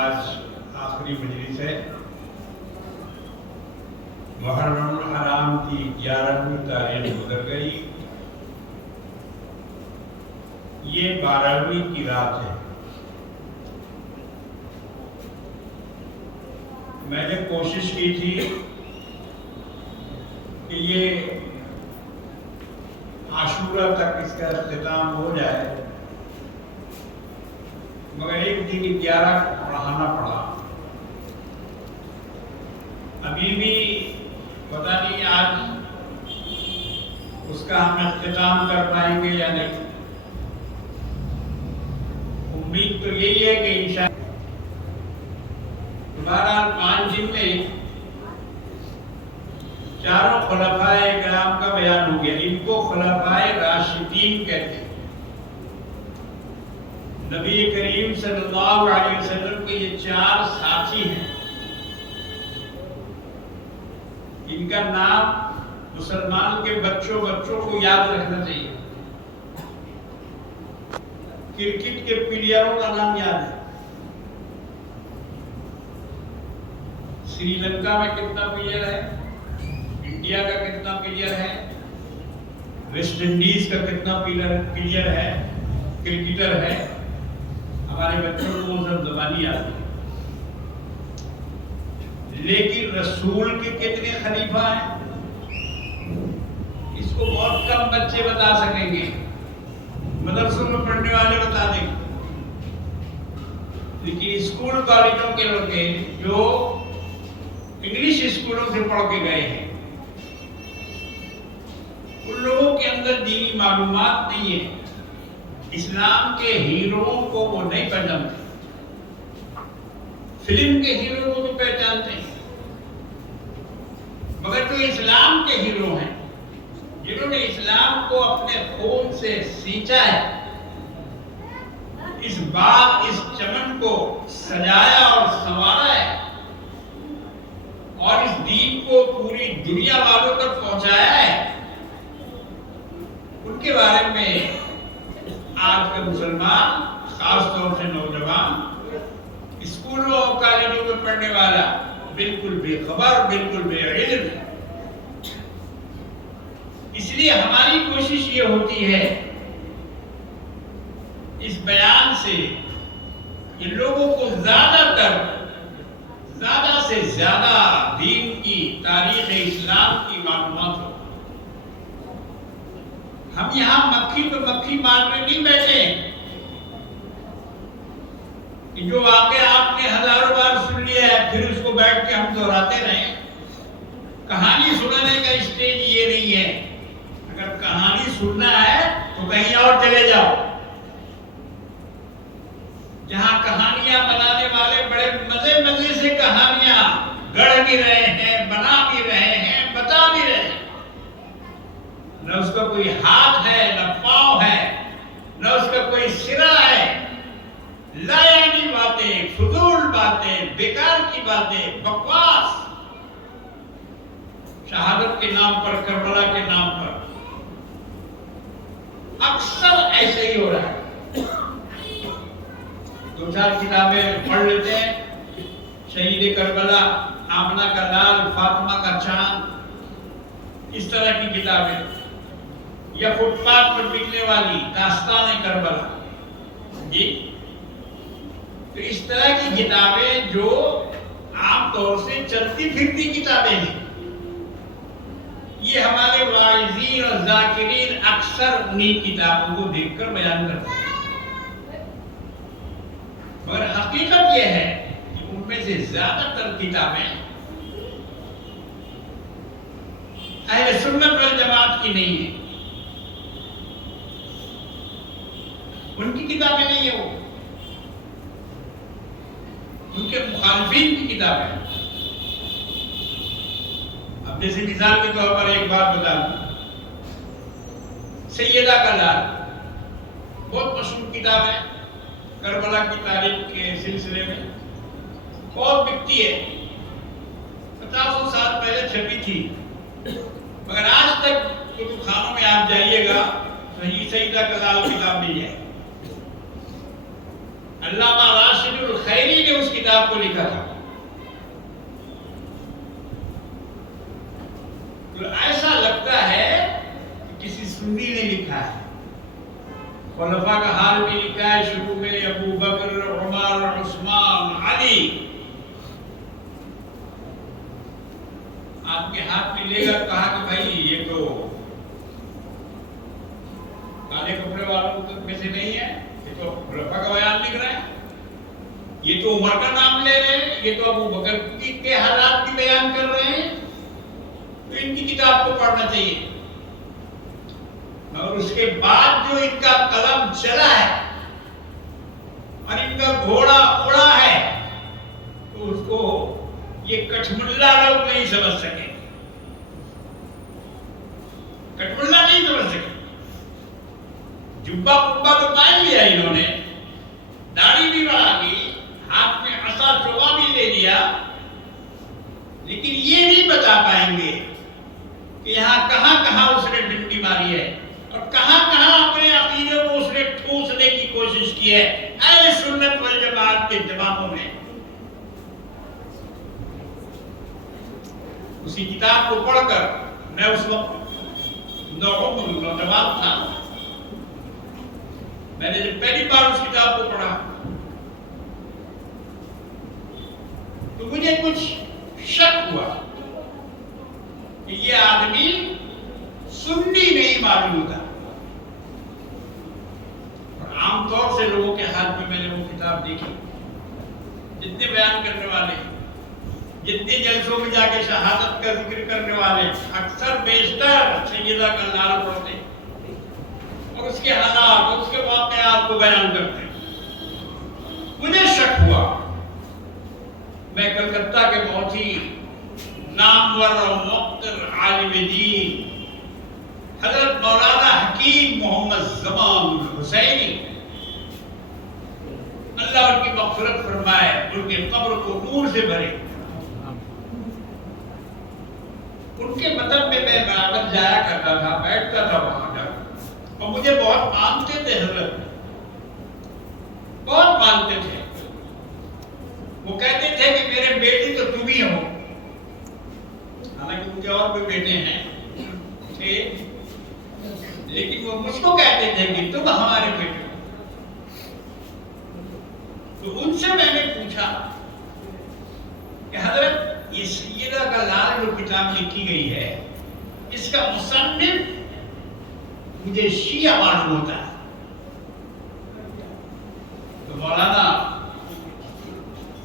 آج آخری مجلس ہے۔ محرم الحرام کی 11ویں تاریخ گزر گئی، یہ 12ویں کی رات ہے۔ میں نے کوشش کی تھی کہ یہ عاشورہ تک اس کا اختتام ہو جائے، مگر ایک دن 11 پڑھانا پڑا۔ ابھی بھی پتہ نہیں آج اس کا ہم اختتام کر پائیں گے یا نہیں۔ امید تو یہی ہے کہ انشاءاللہ بہرحال 5 دن میں چاروں خلفائے کرام کا بیان ہو گیا۔ ان کو خلفائے راشدین کہتے ہیں۔ نبی کریم صلی اللہ علیہ وسلم کے یہ 4 ساتھی ہیں، ان کا نام مسلمان کے بچوں کو یاد رکھنا چاہیے۔ کرکٹ کے پلیئروں کا نام یاد ہے۔ سری لنکا میں کتنا پلیئر ہے، انڈیا کا کتنا پلیئر ہے، ویسٹ انڈیز کا کتنا پلیئر ہے، کرکٹر ہے۔ ہمارے بچوں کو سب زبانی آتی ہے، لیکن رسول کے کتنے خلیفہ ہیں اس کو بہت کم بچے بتا سکیں گے، مدرسوں میں پڑھنے والے بتا دیں گے، لیکن اسکول کالجوں کے لوگ جو انگلش اسکولوں سے پڑھ کے گئے ہیں، ان لوگوں کے اندر دینی معلومات نہیں ہے۔ اسلام کے ہیروؤں کو وہ نہیں پہچانتے، فلم کے ہیرو کو تو پہچانتے ہیں، مگر جو اسلام کے ہیرو ہیں، جنہوں نے اسلام کو اپنے خون سے سینچا ہے، اس باغ اس چمن کو سجایا اور سنوارا ہے، اور اس دین کو پوری دنیا والوں تک پہنچایا ہے، ان کے بارے میں آج کا مسلمان، خاص طور سے نوجوان، اسکولوں اور کالجوں میں پڑھنے والا بالکل بے خبر، بالکل بے علم ہے۔ اس لیے ہماری کوشش یہ ہوتی ہے اس بیان سے کہ لوگوں کو زیادہ سے زیادہ دین کی، تاریخ اسلام کی معلومات ہو۔ ہم یہاں مکھی پہ مکھی مارنے نہیں بیٹھے کہ جو واقعہ آپ نے ہزاروں بار سن لیا ہے پھر اس کو بیٹھ کے ہم دہراتے رہیں۔ کہانی سنانے کا اسٹیج یہ نہیں ہے۔ اگر کہانی سننا ہے تو کہیں اور چلے جاؤ، جہاں کہانیاں بنانے والے بڑے مزے سے کہانیاں گڑھ بھی رہے ہیں، بنا بھی رہے ہیں، بتا بھی رہے ہیں۔ نہ اس کا کوئی ہاتھ ہے، نہ پاؤں ہے، نہ اس کا کوئی سرا ہے۔ لایعنی باتیں، فضول باتیں، بیکار کی باتیں، بکواس، شہادت کے نام پر، کربلا کے نام پر اکثر ایسے ہی ہو رہا ہے۔ 2-4 کتابیں پڑھ لیتے ہیں، شہید کربلا، آمنہ کا لال، فاطمہ کا چاند، اس طرح کی کتابیں، یا فٹ پاتھ پر بکنے والی داستان کربلا، جی تو اس طرح کی کتابیں جو عام طور سے چلتی پھرتی کتابیں ہیں، یہ ہمارے واعظین اور ذاکرین اکثر انہی کتابوں کو دیکھ کر بیان کرتے ہیں، مگر حقیقت یہ ہے کہ ان میں سے زیادہ تر کتابیں اہل سنت والجماعت کی نہیں ہیں، ان کی کتابیں نہیں ہیں، وہ ان کے مخالفین کی کتابیں ہیں۔ اب جیسے مثال کے طور پر ایک بات بتا دوں، سیدہ کا لال بہت مشہور کتاب ہے، کربلا کی تاریخ کے سلسلے میں بہت بکتی ہے، 50 سال پہلے چھپی تھی، مگر آج تک کتب خانوں میں آپ جائیے گا صحیح سیدہ کا لال کتاب نہیں ہے۔ علامہ راشد الخیری نے اس کتاب کتاب کو لکھا تھا. تو ایسا لگتا ہے کہ کسی سنی نے لکھا ہے. خلفاء کا حال بھی لکھا ہے شروع میں، ابو بکر، عمر، عثمان، علی. آپ کے ہاتھ میں لے کر کہا کہ بھائی یہ تو کالے کپڑے والوں میں سے نہیں ہے، یہ تو خلفاء کا بیان لکھ رہے ہیں، یہ تو عمر کا نام لے رہے ہیں، یہ تو ابو بکر کے حالات کی بیان کر رہے ہیں، تو ان کی کتاب کو پڑھنا چاہیے. مگر اس کے بعد جو ان کا قلم چلا ہے اور ان کا گھوڑا اڑا ہے تو اس کو یہ کٹھملا لوگ نہیں سمجھ سکے. کٹھملا نہیں سمجھ سکے. جبہ کبا تو پہن لیا انہوں نے، داڑھی بھی بڑھا لی، ہاتھ میں عصا چوبا بھی لے لیا، لیکن یہ نہیں بتا پائیں گے کہ یہاں کہاں کہاں اس نے ڈنڈی ماری ہے اور کہاں کہاں اپنے عقیدے کو اس نے ٹھوسنے کی کوشش کی ہے اہل سنت والجماعت کے جماعتوں میں. اسی کتاب کو پڑھ کر میں اس وقت نوجوان تھا، میں نے جب پہلی بار اس کتاب کو پڑھا تو مجھے کچھ شک ہوا کہ یہ آدمی سنی نہیں معلوم ہوتا. اور عام طور سے لوگوں کے ہاتھ میں نے وہ کتاب دیکھی، جتنے بیان کرنے والے، جتنے جلسوں میں جا کے شہادت کا ذکر کرنے والے اکثر بیشتر سیدہ کا نعرہ پڑھتے اور اس کے حالات اور اس کے واقعات کو بیان کرتے. مجھے شک ہوا. میں کلکتہ کے بہت ہی نامور اور مقتدر عالم دین حضرت مولانا حکیم محمد زمان الحسینی اللہ ان کی مغفرت فرمائے، ان کے قبر کو نور سے بھرے، ان کے مطلب میں برابر جایا کرتا تھا، بیٹھتا تھا وہاں جا، اور مجھے بہت مانتے تھے. حضرت بہت مانتے تھے. وہ کہتے تھے کہ میرے بیٹے تو تم ہی ہو، حالانکہ مجھے اور بھی بیٹے ہیں تھے، لیکن وہ مجھ کو کہتے تھے کہ تم ہمارے بیٹے ہو. تو ان سے میں نے پوچھا کہ حضرت یہ سیدہ کا لال جو کتاب لکھی گئی ہے اس کا مصنف مجھے شیعہ معلوم ہوتا ہے. تو مولانا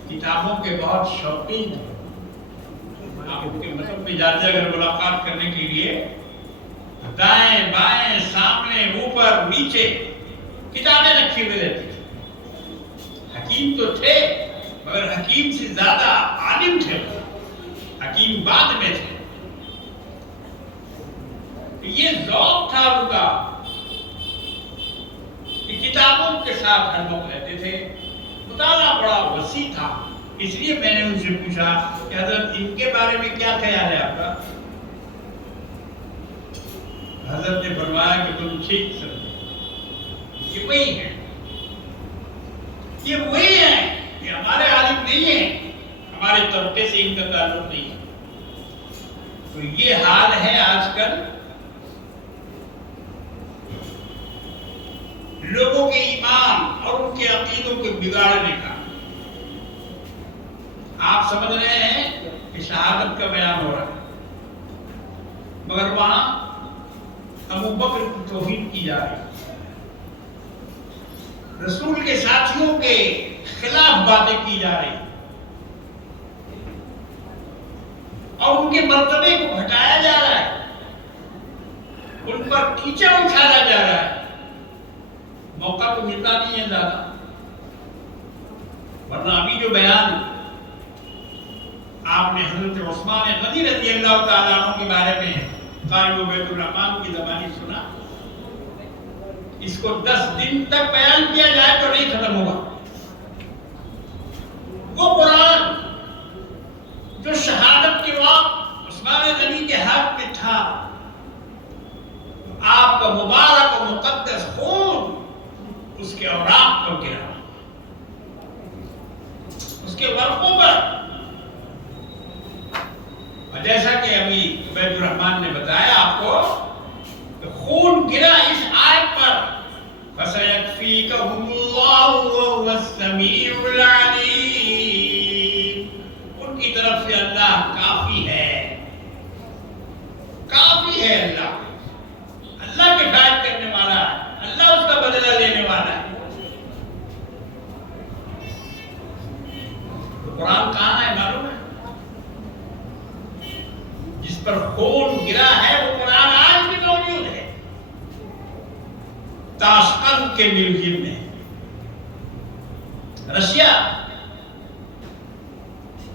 کتابوں کے بہت شوقین ہیں. آپ کے مطلب میں جاتے اگر ملاقات کرنے کے لیے دائیں بائیں سامنے اوپر نیچے کتابیں رکھی ہوئی رہتی تھی. حکیم تو تھے مگر حکیم سے زیادہ عالم تھے. حکیم بعد میں تھے. یہ ذوق تھا ان کا کہ کتابوں کے ساتھ ہر وقت رہتے تھے. مطالعہ بڑا وسیع تھا. اس لیے میں نے ان سے پوچھا کہ حضرت ان کے بارے میں کیا خیال ہے آپ کا؟ حضرت نے فرمایا کہ تم ٹھیک سمجھے، یہ وہی ہے، یہ وہی ہے، یہ ہمارے عالم نہیں ہیں، ہمارے طبقے سے ان کا تعلق نہیں ہے. تو یہ حال ہے آج کل لوگوں کے ایمان اور ان کے عقیدوں کو بگاڑنے کا. آپ سمجھ رہے ہیں کہ شہادت کا بیان ہو رہا ہے مگر وہاں ابو بکر کی توہین کی جا رہی ہے، رسول کے ساتھیوں کے خلاف باتیں کی جا رہی اور ان کے مرتبے کو گھٹایا جا رہا ہے، ان پر کیچڑ اچھالا جا رہا ہے. موقع تو ملتا نہیں ہے زیادہ، ورنہ ابھی جو بیان آپ نے حضرت عثمان غنی رضی اللہ تعالیٰ عنہ کے بارے میں قائم بیت الرحمن کی زبانی سنا، اس کو 10 دن تک بیان کیا جائے تو نہیں ختم ہوگا. وہ قرآن جو شہادت کے وقت عثمان غنی کے ہاتھ میں تھا، آپ کا مبارک و مقدس خون اس کے اوراق پر گرا. اس اس کے ورقوں پر. اور جیسا کہ ابھی عبید الرحمن نے بتایا آپ کو کہ خون گرا اس آیت پر فَسَيَكْفِيكَهُمُ اللَّهُ وَهُوَ السَّمِيعُ الْعَلِيمُ. ان کی طرف سے اللہ کافی ہے اللہ. اللہ کفایت کرنے والا ہے, اللہ اس کا بدلہ لینے والا ہے. تو قرآن کہاں ہے معلوم ہے؟ جس پر خون گرا ہے وہ قرآن آج بھی موجود ہے. تاشقند کے میوزیم میں, رشیا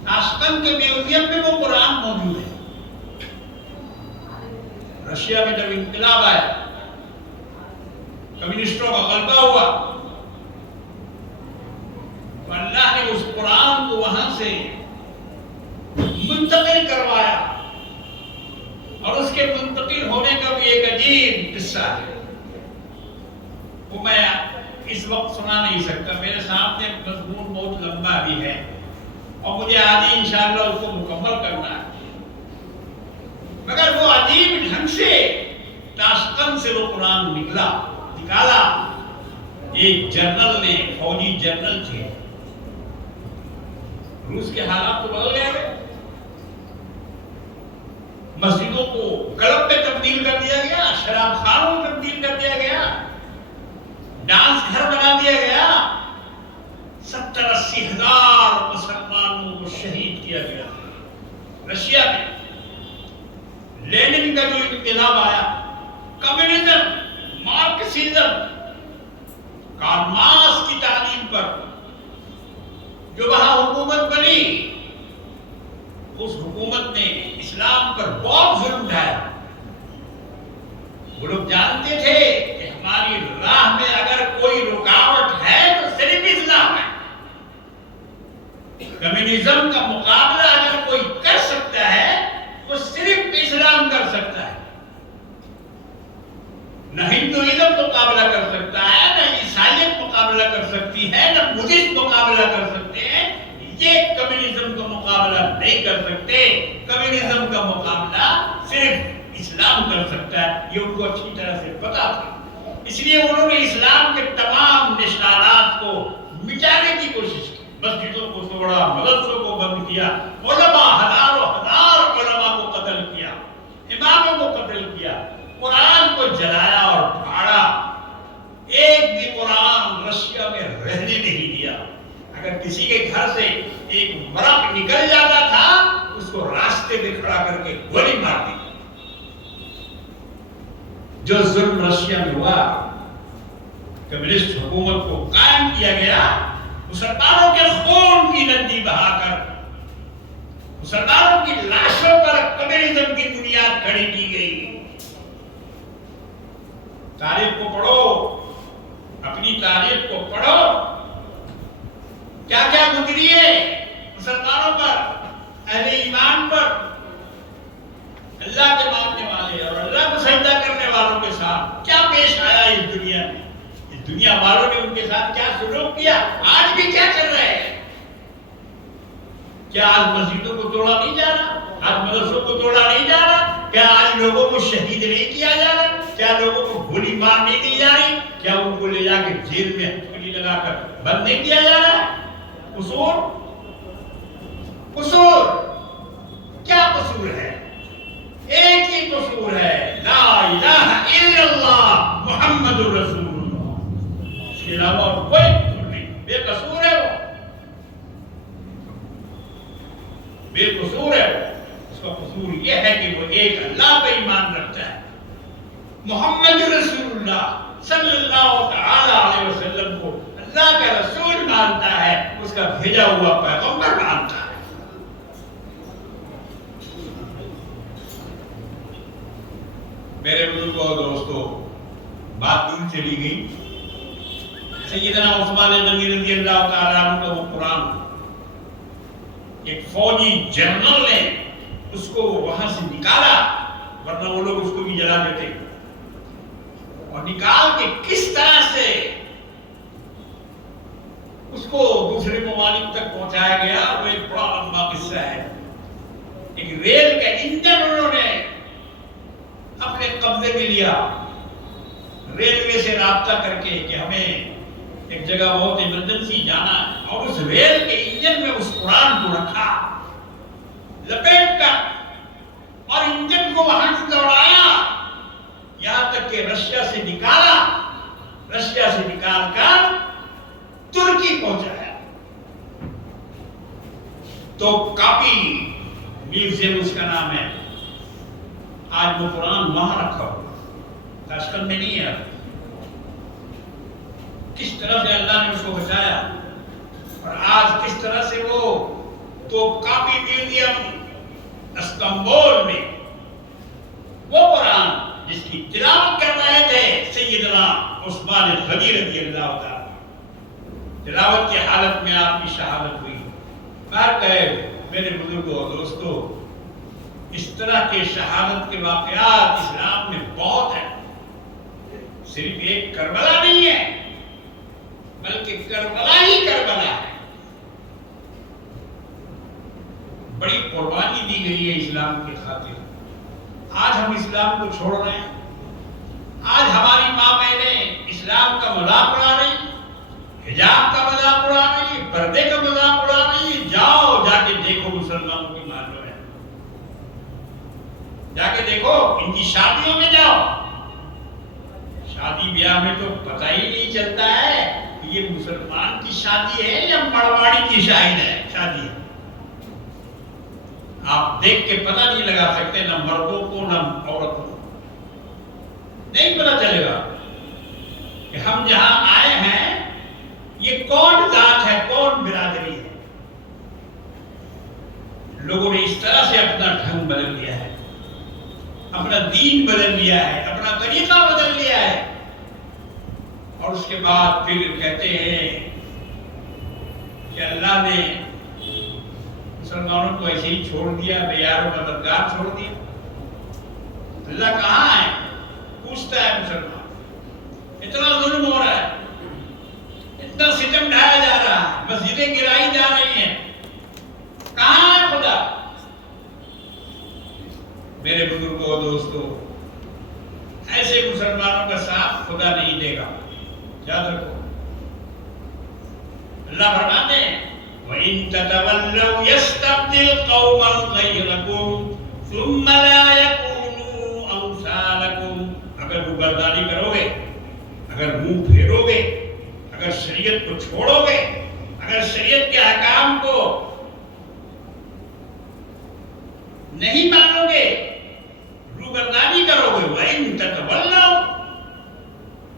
تاشقند کے میوزیم میں وہ قرآن موجود ہے. رشیا میں جب انقلاب آیا, کمیونسٹوں کا غلبہ ہوا, تو اللہ نے اس قرآن کو وہاں سے منتقل کروایا. اور اس کے منتقل ہونے کا بھی ایک عجیب قصہ ہے, وہ میں اس وقت سنا نہیں سکتا. میرے سامنے مضمون بہت لمبا بھی ہے اور مجھے آج انشاءاللہ اس کو مکمل کرنا ہے. مگر وہ عجیب ڈھنگ سے تاشقند سے وہ قرآن نکالا. ایک جنرل نے, فوجی جنرل تھے. روس کے حالات تو بدل گئے, مسجدوں کو کلب میں تبدیل کر دیا گیا, شراب خانوں میں تبدیل کر دیا گیا, ڈانس گھر بنا دیا گیا, 70-80 ہزار مسلمانوں کو شہید کیا گیا. رشیا میں لینن کا جو انقلاب آیا, کمیونزم, مارکسزم, کارل مارکس کی تعلیم پر جو وہاں حکومت بنی, اس حکومت نے اسلام پر بہت ظلم اٹھایا. وہ لوگ جانتے تھے کہ ہماری راہ میں اگر کوئی رکاوٹ ہے تو صرف اسلام ہے. کمیونزم کا مقابلہ اگر کوئی کر سکتا ہے وہ صرف اسلام کر سکتا ہے. نہ ہندوازم مقابلہ کر سکتا ہے, نہ عیسائیت مقابلہ کر سکتی ہے, نہ بدھسٹ مقابلہ کر سکتے ہیں. یہ کمیونزم کا مقابلہ نہیں کر سکتے. کمیونزم کا مقابلہ صرف اسلام کر سکتا ہے. یہ ان کو اچھی طرح سے پتا تھا. اس لیے انہوں نے اسلام کے تمام نشانات کو مٹانے کی کوشش کی. مسجدوں کو توڑا, مدرسوں کو بند کیا, علماء, ہزاروں ہزار علماء کو قتل کیا, اماموں کو قتل کیا, قرآن کو جلایا اور پھاڑا. ایک بھی قرآن رشیا میں رہنے نہیں دیا. اگر کسی کے گھر سے ایک ورق نکل جاتا تھا اس کو راستے میں کھڑا کر کے گولی مار دی. جو ظلم رشیا میں ہوا, کمیونسٹ حکومت کو قائم کیا گیا, مسلمانوں کے خون کی ندی بہا کر مسلمانوں کی لاشوں پر کمیونزم کی بنیاد کھڑی کی گئی. تاریخ کو پڑھو, اپنی تاریخ کو پڑھو, کیا کیا گزری ہے مسلمانوں پر, اہل ایمان پر, اللہ کے ماننے والے اور اللہ کو سجدہ کرنے والوں کے ساتھ کیا پیش آیا اس دنیا میں. اس دنیا والوں نے ان کے ساتھ کیا سلوک کیا, آج بھی کیا کر رہے ہیں. کیا آج مسجدوں کو توڑا نہیں جا رہا, آج مدرسوں کو توڑا نہیں جا رہا, کیا آج لوگوں کو شہید نہیں کیا جا رہا, کیا لوگوں کو گولی مار نہیں دی جا رہی, کیا ان کو لے جا کے جیل میں ہتھوڑی لگا کر بند نہیں کیا جا رہا. قصور کیا قصور ہے؟ ایک ہی قصور ہے, لا الہ الا اللہ محمد رسول اللہ. اس کے علاوہ کوئی قصور نہیں. بے قصور ہے وہ, بے قصور ہے وہ. اس کا قصور یہ ہے کہ وہ ایک اللہ پہ ایمان رکھتا ہے, محمد رسول اللہ صلی اللہ تعالی علیہ وسلم کو اللہ کا رسول مانتا ہے, اس کا بھیجا ہوا پیغمبر مانتا ہے. میرے بزرگوں اور دوستوں, بات دور چلی گئی. سیدنا عثمان غنی رضی اللہ تعالیٰ عنہ کا وہ قرآن, ایک فوجی جنرل نے اس کو وہاں سے نکالا, ورنہ وہ لوگ اس کو بھی جلا دیتے, اور نکال کے کس طرح سے اس کو دوسرے ممالک تک پہنچایا گیا. وہ ایک بڑا لمبا قصہ ہے. ایک ریل کا انجن انہوں نے اپنے قبضے میں لیا, ریلوے سے رابطہ کر کے کہ ہمیں ایک جگہ بہت ایمرجنسی جانا ہے, اور اس ریل کے انجن میں اس قرآن کو رکھا لپیٹ کر, اور انجن کو وہاں سے دوڑایا یہاں تک کہ رشیا سے نکالا, رشیا سے نکال کر ترکی پہنچایا. تو کاپی میوزیم اس کا نام ہے. آج وہ قرآن وہاں رکھا ہوا, تاشکند میں نہیں ہے. کس طرح سے اللہ نے اس کو بچایا, اور آج کس طرح سے وہ تو کاپی میوزیم استنبول میں وہ قرآن جس کی تلاوت کر رہے تھے سیدنا عثمان غنی رضی اللہ تعالیٰ, تلاوت کی حالت میں آپ کی شہادت ہوئی. بات کہے میرے بزرگوں اور دوستوں, اس طرح کے شہادت کے واقعات اسلام میں بہت ہیں. صرف ایک کربلا نہیں ہے, بلکہ کربلا ہی کربلا ہے. بڑی قربانی دی گئی ہے اسلام کی خاطر. آج ہم اسلام کو چھوڑ رہے ہیں. آج ہماری ماں بہنیں اسلام کا مذاق اڑا رہی, حجاب کا مذاق اڑا رہی, پردے کا مذاق اڑا رہی. جاؤ جا کے دیکھو مسلمانوں کی مانو ہے, جا کے دیکھو ان کی شادیوں میں جاؤ. شادی بیاہ میں تو پتہ ہی نہیں چلتا ہے کہ یہ مسلمان کی شادی ہے یا مرواڑی کی شادی ہے. آپ دیکھ کے پتہ نہیں لگا سکتے, نہ مردوں کو نہ عورتوں کو. نہیں پتہ چلے گا کہ ہم جہاں آئے ہیں یہ کون ذات ہے, کون برادری ہے. لوگوں نے اس طرح سے اپنا ڈھنگ بدل لیا ہے, اپنا دین بدل لیا ہے, اپنا طریقہ بدل لیا ہے, اور اس کے بعد پھر کہتے ہیں کہ اللہ نے مسلمانوں کو ایسے ہی چھوڑ دیا, بے یار و مددگار چھوڑ دیا. اللہ کہاں ہے پوچھتا ہے مسلمان. اتنا ظلم ہو رہا ہے, اتنا ستم ڈھایا جا رہا ہے, مسجدیں گرائی جا رہی ہیں, کہاں ہے خدا؟ میرے بزرگوں اور دوستوں, ایسے مسلمانوں کا ساتھ خدا نہیں دے گا, یاد رکھو. اللہ فرماتے ہیں وَإِن تَتَوَلَّوْا يَسْتَبْدِلْ قَوْمًا غَيْرَكُمْ ثُمَّ لَا يَكُونُوا أَمْثَالَكُمْ. اگر روگردانی کرو گے, اگر منہ پھیرو گے, اگر شریعت کو چھوڑو گے, اگر شریعت کے احکام کو نہیں مانو گے, روگردانی کرو گے, وَإِن تَتَوَلَّوْا,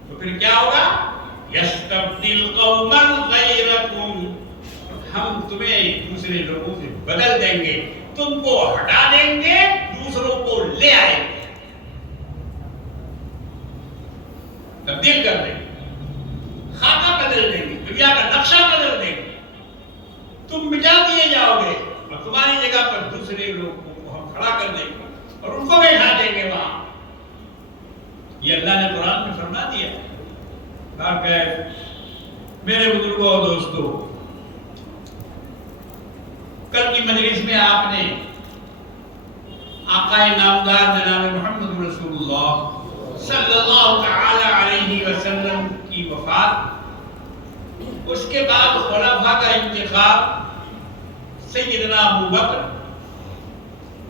تو پھر کیا ہوگا؟ يَسْتَبْدِلْ قَوْمًا غَيْرَكُمْ, ہم تمہیں دوسرے لوگوں سے بدل دیں گے, تم کو ہٹا دیں گے, دوسروں کو لے آئیں گے, تبدیل کر دیں گے, خاکہ بدل دیں گے, دنیا کا نقشہ بدل دیں گے. تم مٹا دیے جاؤ گے اور تمہاری جگہ پر دوسرے لوگوں کو ہم کھڑا کر دیں گے اور ان کو بیٹھا دیں گے وہاں. یہ اللہ نے قرآن میں فرما دیا. میرے بزرگوں اور دوستوں, کل کی مجلس میں آپ نے آقا نامدار جناب محمد رسول اللہ صلی اللہ تعالی علیہ وسلم کی وفات, اس کے بعد خلفاء کا انتخاب, سیدنا ابو بکر,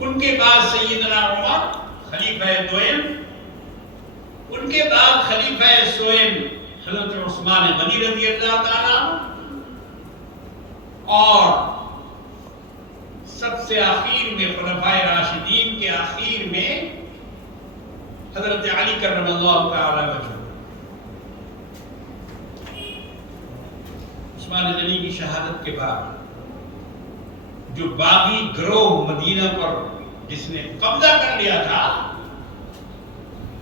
ان کے بعد سیدنا عمر خلیفہ دوئم, ان کے بعد خلیفہ سوئم حضرت عثمان غنی رضی اللہ تعالیٰ, اور سب سے آخر میں خلفائے راشدین کے آخر میں حضرت علی کرم اللہ تعالی وجہہ. عثمان غنی کی شہادت کے بعد جو باغی گروہ مدینہ پر جس نے قبضہ کر لیا تھا,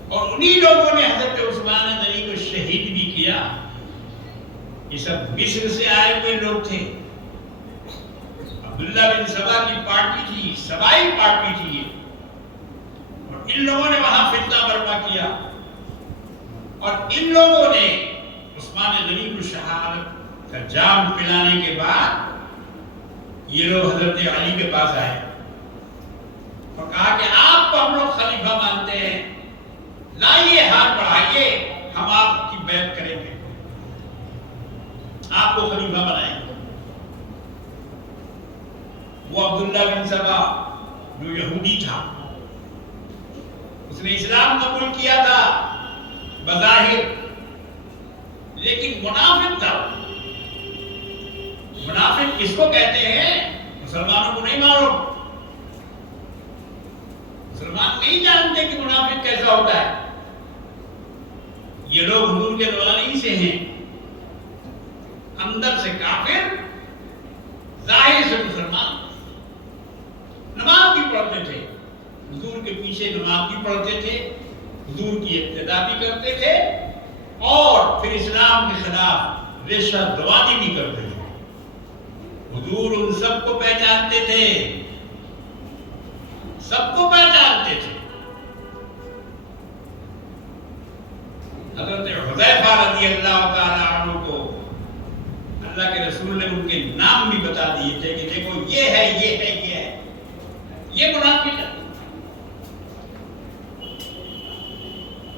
اور انہی لوگوں نے حضرت عثمان غنی کو شہید بھی کیا, یہ سب مصر سے آئے ہوئے لوگ تھے. عبداللہ بن سبا کی پارٹی تھی, سبائی پارٹی تھی یہ, اور ان لوگوں نے وہاں فتنہ برپا کیا, اور ان لوگوں نے عثمان غنی کو کا جام پلانے کے بعد یہ لوگ حضرت علی کے پاس آئے اور کہا کہ آپ کو ہم لوگ خلیفہ مانتے ہیں، لائیے ہاتھ بڑھائیے، ہم آپ کی بیعت کریں گے، آپ کو خلیفہ بنائیں گے۔ وہ عبداللہ بن سبا جو یہودی تھا، اس نے اسلام قبول کیا تھا بظاہر، لیکن منافق تھا۔ منافق کس کو کہتے ہیں؟ مسلمانوں کو نہیں معلوم، مسلمان نہیں جانتے کہ منافق کیسا ہوتا ہے۔ یہ لوگ حضور کے زمانے سے ہیں، اندر سے کافر، ظاہر سے مسلمان، نماز بھی پڑھتے تھے، حضور کے پیچھے نماز بھی پڑھتے تھے، حضور کی اقتداء بھی کرتے تھے، اور پھر اسلام کے خلاف ریشہ دوانی بھی کرتے تھے۔ حضور ان سب کو پہچانتے تھے، سب کو پہچانتے تھے۔ حضرت حذیفہ رضی اللہ تعالی عنہ کو اللہ کے رسول نے ان کے نام بھی بتا دیے تھے کہ دیکھو یہ ہے، یہ ہے، یہ ہے، یہ منافق ہے۔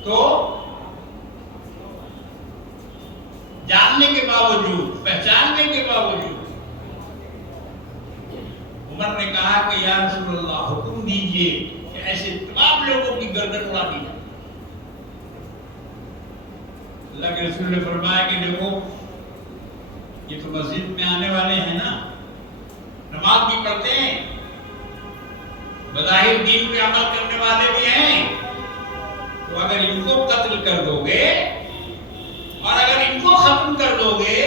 تو جاننے کے باوجود، پہچاننے کے باوجود عمر نے کہا کہ یا رسول اللہ حکم دیجئے کہ ایسے تمام لوگوں کی گردن اڑا دی جائے۔ اللہ کے رسول نے فرمایا کہ دیکھو یہ تو مسجد میں آنے والے ہیں نا، نماز بھی پڑھتے ہیں، بظاہر دین پہ عمل کرنے والے بھی ہیں، تو اگر ان کو قتل کر دو گے اور اگر ان کو ختم کر دو گے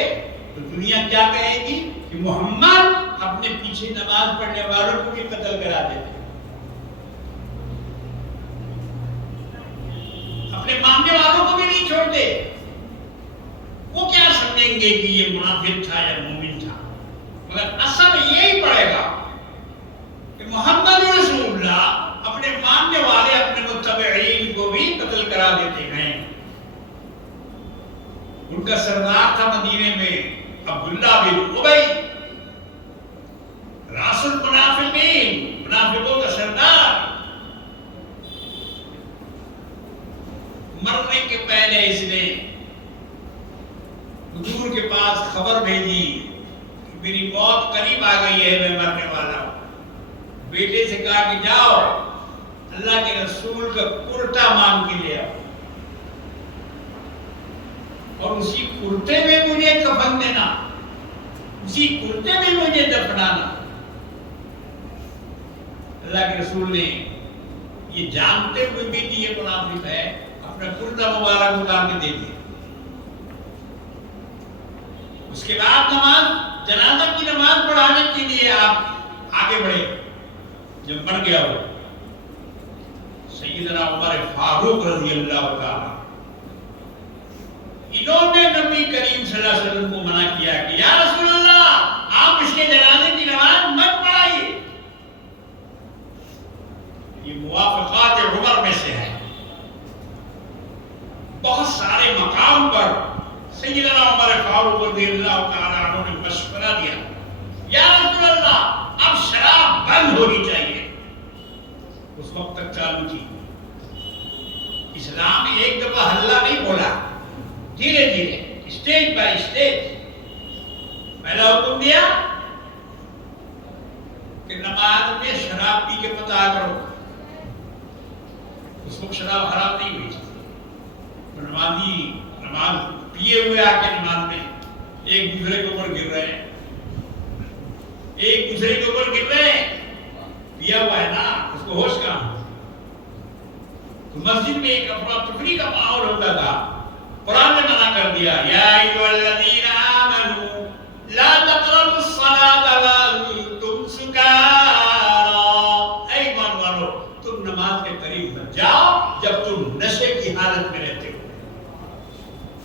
تو دنیا کیا کہے گی کہ محمد اپنے پیچھے نماز پڑھنے والوں کو بھی قتل کرا دیتے، اپنے ماننے والوں کو بھی نہیں چھوڑتے۔ وہ کیا سمجھیں گے کہ یہ منافق تھا یا مومن تھا؟ مگر اصل یہی پڑے گا کہ محمد رسول اللہ اپنے ماننے والے، اپنے متبعین کو بھی قتل کرا دیتے ہیں۔ ان کا سردار تھا مدینے میں عبداللہ بن ابی، راس المنافقین، منافقوں کا سردار۔ مرنے کے پہلے اس نے حضور کے پاس خبر بھیجی کہ میری موت قریب آ گئی ہے، میں مرنے والا ہوں۔ بیٹے سے کہا کہ جاؤ اللہ کے رسول کا کرتا مانگ کے لے آؤ، اور اسی کرتے میں مجھے کفن دینا، اسی کرتے میں مجھے دفنانا۔ اللہ کے رسول نے یہ جانتے ہوئے بھی کہ یہ منافق ہے، اپنا کرتا مبارک اتار کے دے دیا۔ اس کے بعد نماز، جنازہ کی نماز پڑھانے کے لیے آپ آگے بڑھے۔ جب مر گیا وہ سیدنا عمر فاروق رضی اللہ تعالی، انہوں نے نبی کریم صلی اللہ علیہ وسلم کو منع کیا کہ یا رسول اللہ آپ اس کے جنازے کی نماز مت پڑھائیے۔ یہ موافقات عمر میں سے ہے۔ بہت سارے مقام پر سیدنا عمر فاروق رضی اللہ تعالی عنہ نے مشورہ دیا، یا رسول اللہ اب شراب بند ہونی چاہیے۔ اس وقت تک چالو تھی۔ اسلام ایک دفعہ ہلّا نہیں بولا، دھیرے دھیرے، اسٹیج بائی اسٹیج۔ پہلا حکم دیا کہ نماز میں شراب پی کے مت آیا کرو۔ اس وقت شراب حرام نہیں ہوئی تھی، نمازی نماز پیے ہوئے آ کے نماز میں ایک دوسرے کے اوپر گر رہے ہیں، ایک دوسرے کے اوپر گر رہے ہیں، پیا ہوا ہے نا، اس کو ہوش کہاں۔ تو مسجد میں ایک افراتفری کا ماحول ہوتا تھا۔ قرآن نے منع کر دیا، یا ایھا الذین آمنوا لا تقربوا الصلاۃ وانتم سکارى، اے ایمان والو تم نماز کے قریب مت جاؤ جب تم نشے کی حالت میں رہتے ہو۔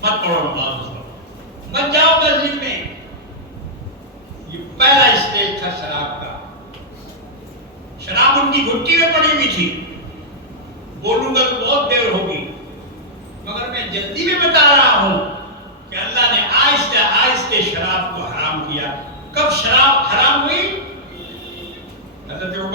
مت پڑھو نماز، مت جاؤ مسجد میں۔ یہ پہلا اسٹیج تھا شراب کا۔ شراب ان کی گھٹی میں پڑی ہوئی تھی۔ بولوں گا تو بہت دیر ہوگی، مگر میں جلدی میں بتا رہا ہوں کہ اللہ نے آہستہ آہستہ شراب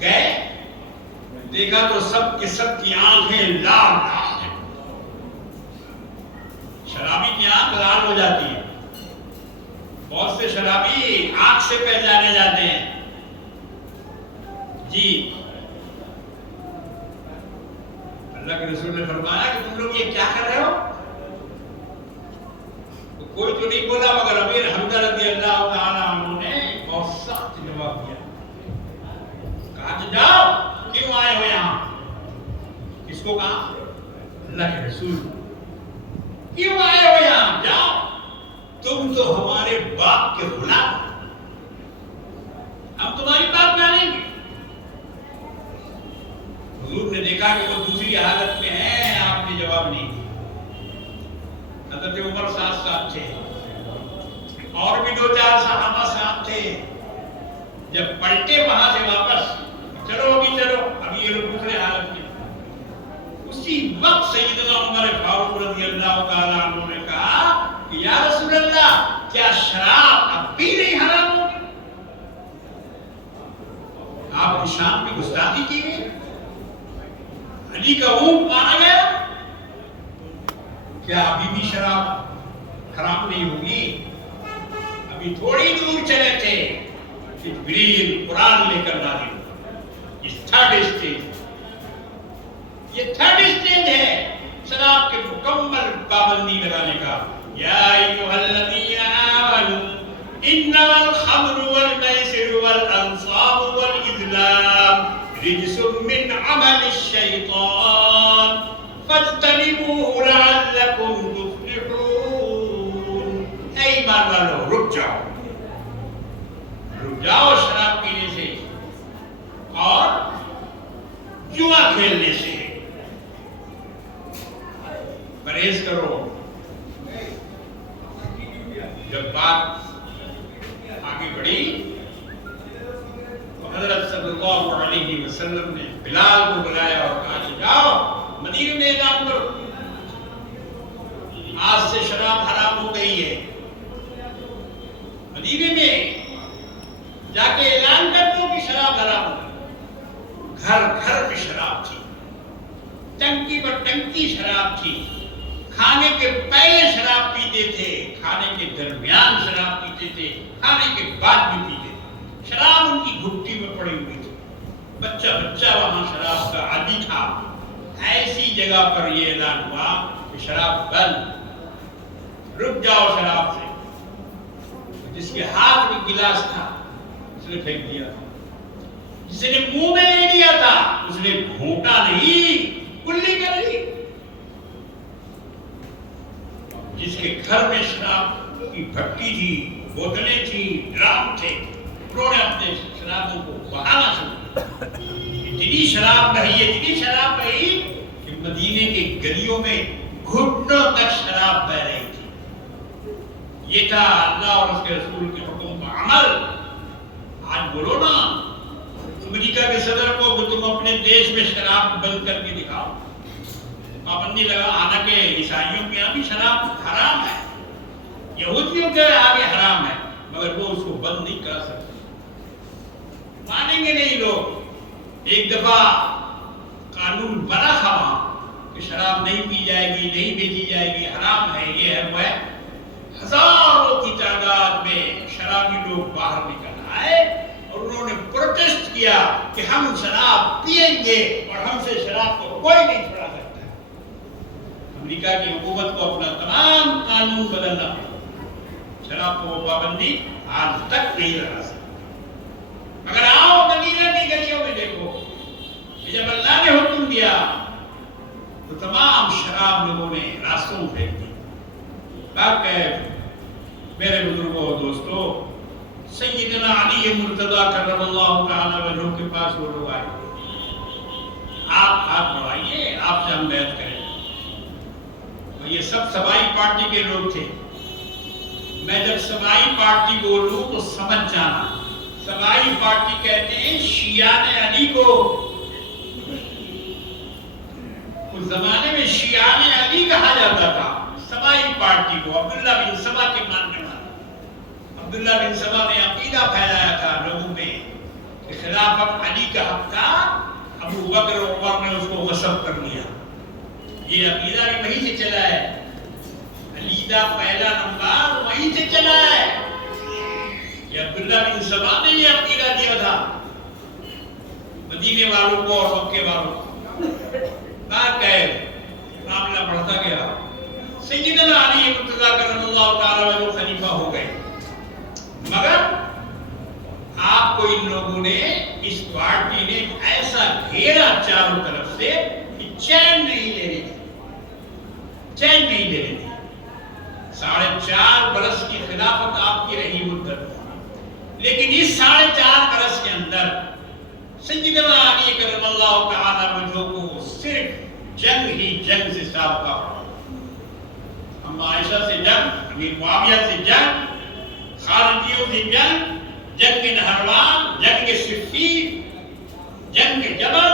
گئے دیکھا تو سب کے سب کی آنکھیں لال لال ہیں. شرابی کی آنکھ لال ہو جاتی ہے. بہت سے شرابی آنکھ سے پہچانے جاتے ہیں. جی اللہ کے رسول نے فرمایا کہ تم لوگ یہ کیا کر رہے ہو؟ تو کوئی تو نہیں بولا مگر امیر حمزہ رضی اللہ تعالی عنہ نے بہت سخت جواب دیا. کہا کہ جاؤ، کیوں آئے ہو یہاں؟ کس کو کہا؟ اللہ کے رسول. کیوں آئے ہو یہاں؟ جاؤ، تم تو ہمارے باپ کے غلام، ہم تمہاری بات مانیں گے. حضور نے دیکھا کہ وہ دوسری حالت میں ہے، آپ نے جواب نہیں دیا. حضرت عمر ساتھ تھے اور بھی 2-4 صحابہ ساتھ تھے. جب پلٹے وہاں سے واپس، چلو ابھی یہ لوگ دوسرے حالت میں. اسی وقت سیدنا عمر فاروق رضی اللہ تعالیٰ عنہ نے کہا کہ یا رسول اللہ، کیا شراب اب بھی نہیں حرام ہوگی؟ آپ کی شان میں گستاخی کی گئی، علی کا اونٹ مارا گیا، کیا ابھی بھی شراب حرام نہیں ہوگی؟ ابھی تھوڑی دور چلے تھے کہ جبریل قرآن لے کر نازل. یہ تھرڈ اسٹیج ہے شراب کے مکمل پابندی لگانے کا. یا ایھا الذین آمنوا انما الخمر والمیسر والانصاب والازلام رجس من عمل الشیطان فاجتنبوه لعلکم تفلحون. اے ایمان والو، رک جاؤ شراب پینے سے اور جوا کھیلنے سے پرہیز کرو. جب بات آگے بڑھی تو حضرت صلی اللہ علیہ وسلم نے بلال کو بلایا اور کہا کہ جاؤ مدینے میں اعلان کرو، آج سے شراب حرام ہو گئی ہے. مدینے میں جا کے اعلان کر دو کہ شراب حرام ہو گئی. گھر گھر میں شراب تھی، ٹنکی پر ٹنکی شراب تھی. کھانے کے پہلے شراب پیتے تھے، کھانے کے درمیان شراب پیتے تھے، کھانے کے بعد بھی پیتے تھے. شراب ان کی گھٹی میں پڑی ہوئی تھی. بچہ وہاں شراب کا عادی تھا. ایسی جگہ پر یہ اعلان ہوا کہ شراب بند، رک جاؤ شراب سے. جس کے ہاتھ میں گلاس تھا اس نے پھینک دیا، جس نے منہ میں لے لیا تھا اس نے گھونٹا نہیں، کلی کر لی. جس کے گھر میں شراب کی بھٹی تھی، بوتلیں تھی، ڈرام تھے، انہوں نے اپنے شرابوں کو بہانا شروع کیا. اتنی شراب بہی کہ مدینے کے گلیوں میں گھٹنوں تک شراب بہ رہی تھی. یہ تھا اللہ اور اس کے رسول کے حکم کا عمل. آج بولو نا امریکہ کے صدر کو کہ تم اپنے دیش میں شراب بند کر کے دکھاؤ، پابندی لگا. حالانکہ عیسائیوں کے یہاں بھی شراب حرام ہے، یہودیوں کے آگے حرام ہے، مگر وہ اس کو بند نہیں کر سکتے. مانیں گے نہیں لوگ. ایک دفعہ قانون بنا تھا وہاں کہ شراب نہیں پی جائے گی، نہیں بیچی جائے گی، حرام ہے، یہ ہے وہ ہے. ہزاروں کی تعداد میں شرابی لوگ باہر نکل آئے اور انہوں نے پروٹیسٹ کیا کہ ہم شراب پیئیں گے اور ہم سے شراب کو کوئی نہیں چھڑا سکتا. امریکہ کی حکومت کو اپنا تمام قانون بدلنا پڑا. شراب کو وہ پابندی آج تک نہیں لگا سکتا. مگر آؤ مدینہ کی گلیوں میں دیکھو کہ جب اللہ نے حکم دیا تو تمام شراب لوگوں نے راستوں میں پھینک دی. میرے بزرگوں اور دوستو، سیدنا علی مرتضی کرم اللہ تعالی وجہہ کے پاس وہ لوگ آئے. آپ ہاتھ بڑھائیے، آپ سے ہم بیعت کریں. اور یہ سب سبائی پارٹی کے لوگ تھے. میں جب سبائی پارٹی بولوں تو سمجھ جانا، سبائی پارٹی کہتے ہیں شیعان علی کو. اس زمانے میں شیعان علی کہا جاتا تھا سبائی پارٹی کو. عبداللہ بن سبا کے ماننے والے. عبداللہ بن سبا نے عقیدہ پھیلایا تھا لوگوں میں کہ خلافت علی کا حق یہ عقیدہ بھی وہیں سے چلا ہے، علی دا پہلا نمبر وہیں سے چلا ہے۔ یہ عبداللہ بن سبا نے یہ عقیدہ دیا تھا مدینے والوں کو اور مکے والوں کو۔ معاملہ بڑھتا گیا، سیدنا علی مرتضیٰ کرم اللہ تعالیٰ وجہ خلیفہ ہو گئے، مگر آپ کو ان لوگوں نے، اس پارٹی نے ایسا گھیرا چاروں طرف سے کہ چین نہیں لے رہی تھی، چین نہیں لے رہی تھی۔ 4.5 برس کی خلافت آپ کی رہی مدت، لیکن اس 4.5 برس کے اندر سیدنا علی کرم اللہ تعالیٰ وجہ کو صرف جنگ ہی جنگ سے سابقہ پڑا۔ ہم عائشہ سے جنگ، امیر معاویہ سے جنگ، خارجیوں سے جنگ، جنگ نہروان، جنگ صفین، جنگ جبل،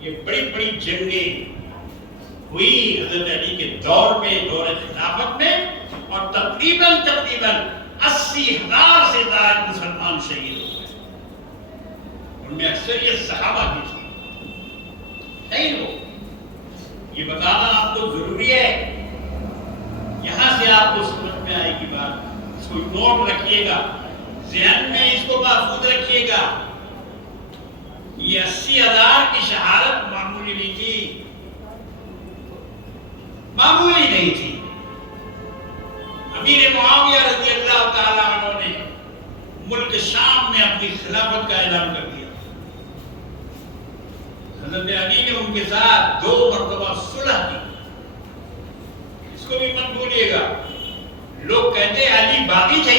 یہ بڑی بڑی جنگیں ہوئی حضرت علی کے دور میں، دور خلافت میں، اور تقریباً 80,000 سے زائد مسلمان شہید ہو گئے، ان میں اکثریت صحابہ کی تھی، شہید ہو۔ یہ بتانا آپ کو ضروری ہے، یہاں سے آپ کو سمجھ میں آئے گی بات، اس کو نوٹ رکھیے گا، ذہن میں اس کو محفوظ رکھیے گا۔ یہ 80,000 کی شہادت معمولی نہیں تھی، معمولی نہیں تھی۔ امیر معاویہ رضی اللہ تعالیٰ عنہ نے ملک شام میں اپنی خلافت کا اعلان کر دیا۔ حضرت علی نے ان کے ساتھ 2 مرتبہ صلح کی، اس کو بھی مت بھولیے گا۔ لوگ کہتے ہیں علی باغی تھے،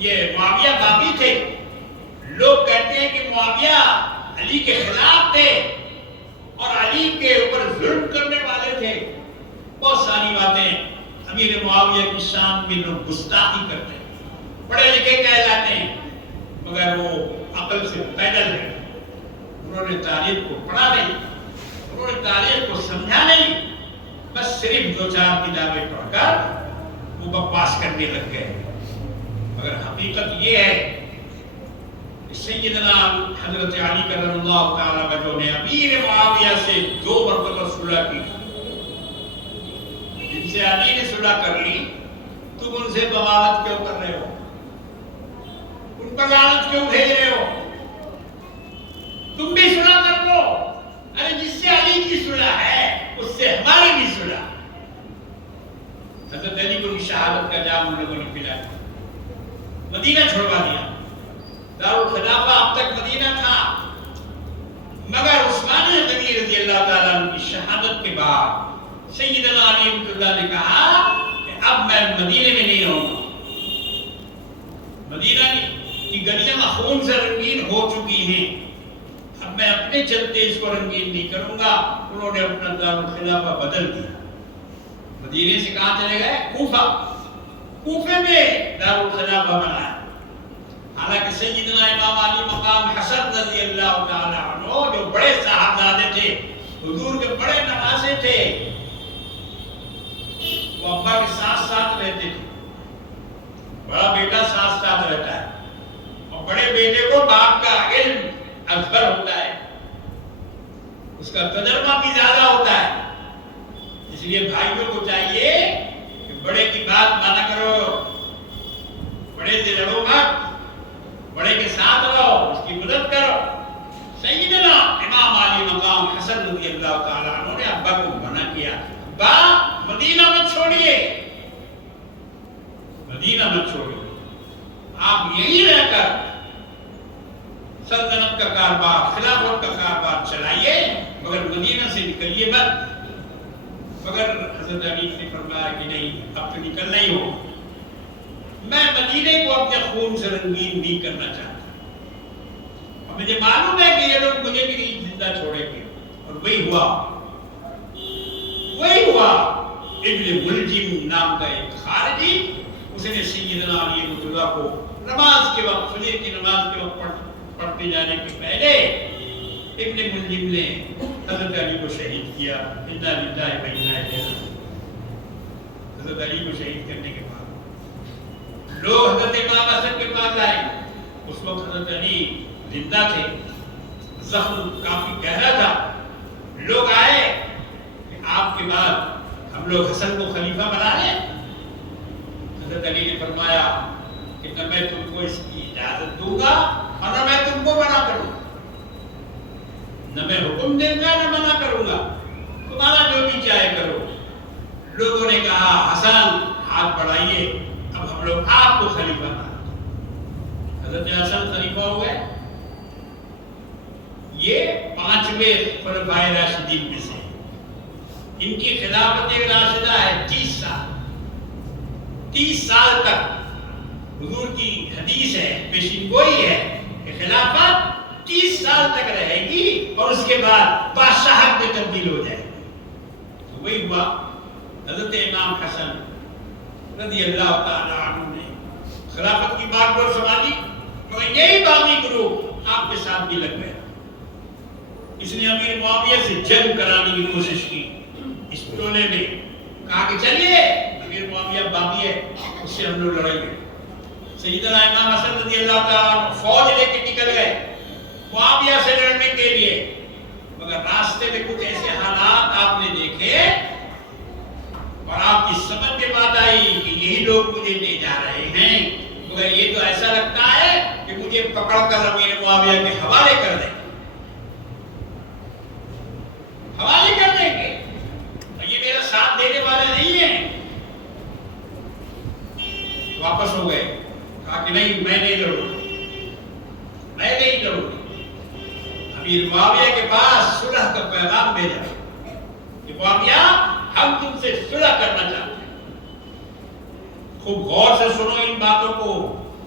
یہ معاویہ باغی تھے، لوگ کہتے ہیں کہ معاویہ علی کے خلاف تھے اور علی کے اوپر ظلم کرنے والے تھے، بہت ساری باتیں۔ امیر معاویہ کی شان میں لوگ گستاخی کرتے ہیں، پڑھے لکھے کہلاتے ہیں، مگر وہ عقل سے پیدل ہے، انہوں نے تاریخ کو پڑھا نہیں، انہوں نے تاریخ کو سمجھا نہیں، بس صرف 2-4 کتابیں پڑھ کر وہ بکواس کرنے لگ گئے۔ مگر حقیقت یہ ہے کہ سیدنا حضرت علی کرم اللہ تعالیٰ وجہ نے امیر معاویہ سے 2 مرتبہ صلح کی۔ جن سے علی نے صلح کر لی، تم ان سے بغاوت کیوں کر رہے ہو؟ ان پر لعنت کیوں بھیج رہے ہو؟ تم بھی صلح کر لو، ارے جس سے علی کی صلح ہے اس سے ہماری بھی صلح۔ حضرت علی کو شہادت کا جام ان لوگوں نے پلایا، مدینہ چھوڑوا دیا۔ دارالخلافہ اب تک مدینہ تھا، مگر عثمان غنی رضی اللہ تعالیٰ عنہ کی شہادت کے بعد سیدنا علی رضی اللہ نے کہا کہ اب میں مدینے میں نہیں رہوں گا، مدینہ کی گلیاں خون سے رنگین ہو چکی ہیں، اب میں اپنے چلتے اس کو رنگین نہیں کروں گا۔ انہوں نے اپنا دارالخلافہ بدل دیا، مدینے سے کہاں چلے گئے؟ کوفہ، کوفے میں دارالخلافہ بنایا۔ حالانکہ سیدنا امام علی مقام حسن رضی اللہ تعالیٰ عنہ جو بڑے صاحبزادے تھے، حضور کے بڑے نواسے تھے، وہ ابا کے ساتھ ساتھ رہتے تھے، بڑا بیٹا ساتھ ساتھ رہتا ہے، اور بڑے بیٹے کو باپ کا علم اکبر ہوتا ہے، اس کا تجربہ بھی زیادہ ہوتا ہے، اس لیے بھائیوں کو چاہیے کہ بڑے کی بات مانا کرو، بڑے سے لڑو مت، بڑے کے ساتھ رہو، اس کی مدد کرو۔ سیدنا امام علی مقام حسن رضی اللہ تعالیٰ عنہ نے ابا کو منع کیا، ابا مدینہ مت چھوڑیے، مدینہ مت چھوڑیے، آپ یہی رہ کر سلطنت کا کاروبار، خلافت کا کاروبار چلائیے، مگر مدینہ سے نکلیے مت۔ مگر حضرت علی نے فرمایا کہ نہیں، اب تو نکلنا ہی ہو، میں مدینے کو اپنے خون سے رنگین نہیں کرنا چاہتا، اور مجھے معلوم ہے کہ یہ لوگ مجھے بھی نہیں زندہ چھوڑیں گے، اور وہی ہوا، وہی ہوا۔ ابن ملجم نام کا ایک خارجی، اس نے سیدنا علی مرتضیٰ کو نماز کے وقت، فجر کی نماز کے وقت پڑھتے جانے کے پہلے ابن ملجم نے حضرت علی کو شہید کیا۔ انا للہ و انا الیہ راجعون۔ حضرت علی کو شہید کرنے کے بعد لوگ حضرت امام حسن کے پاس آئے، اس وقت حضرت علی زندہ تھے، زخم کافی گہرا تھا، لوگ آئے کہ آپ آپ کے بعد ہم لوگ حسن کو خلیفہ بنا لیں؟ حضرت علی نے فرمایا کہ نہ میں تم کو اس کی اجازت دوں گا اور نہ میں تم کو منع کروں گا، نہ میں حکم دوں گا نہ منع کروں گا، تمہارا جو بھی چاہے کرو۔ لوگوں نے کہا حسن ہاتھ بڑھائیے، اب ہم لوگ آپ کو خلیفہ بناتے ہیں۔ حضرت حسن خلیفہ ہو گئے۔ یہ 5ویں خلفائے راشدین میں سے، ان کی خلافت راشدہ ہے 30 سال۔ 30 سال تک حضور کی حدیث ہے، پیشین گوئی ہے کہ خلافت 30 سال تک رہے گی اور اس کے بعد بادشاہت میں تبدیل ہو جائے گی۔ تو وہی ہوا۔ حضرت امام حسن رضی اللہ تعالیٰ عنہ نے خلافت کی بات پر سنبھالی، مگر یہی باغی گروہ آپ کے ساتھ بھی لگ گئے۔ اس نے امیر معاویہ سے جنگ کرانے کی کوشش کی، اس ٹولے میں کہا کہ چلیے امیر معاویہ باغی ہے، اس سے ہم لوگ لڑیں گے۔ سیدنا امام حسن رضی اللہ تعالیٰ عنہ فوج لے کے نکل گئے معاویہ سے لڑنے کے لیے، مگر راستے میں کچھ ایسے حالات آپ نے دیکھے اور آپ کی سمجھ میں بات آئی کہ یہی لوگ مجھے لے جا رہے ہیں، مگر یہ تو ایسا لگتا ہے کہ مجھے پکڑ کر امیر معاویہ کے حوالے کر دیں، حوالے کر دیں گے، یہ میرا ساتھ دینے والے نہیں ہیں۔ واپس ہو گئے، کہا کہ نہیں میں نہیں لڑوں، میں نہیں لڑوں۔ امیر معاویہ کے پاس صلح کا پیغام بھیجا کہ معاویہ ہم تم سے صلح کرنا چاہتے ہیں، خوب غور سے سنو ان باتوں کو،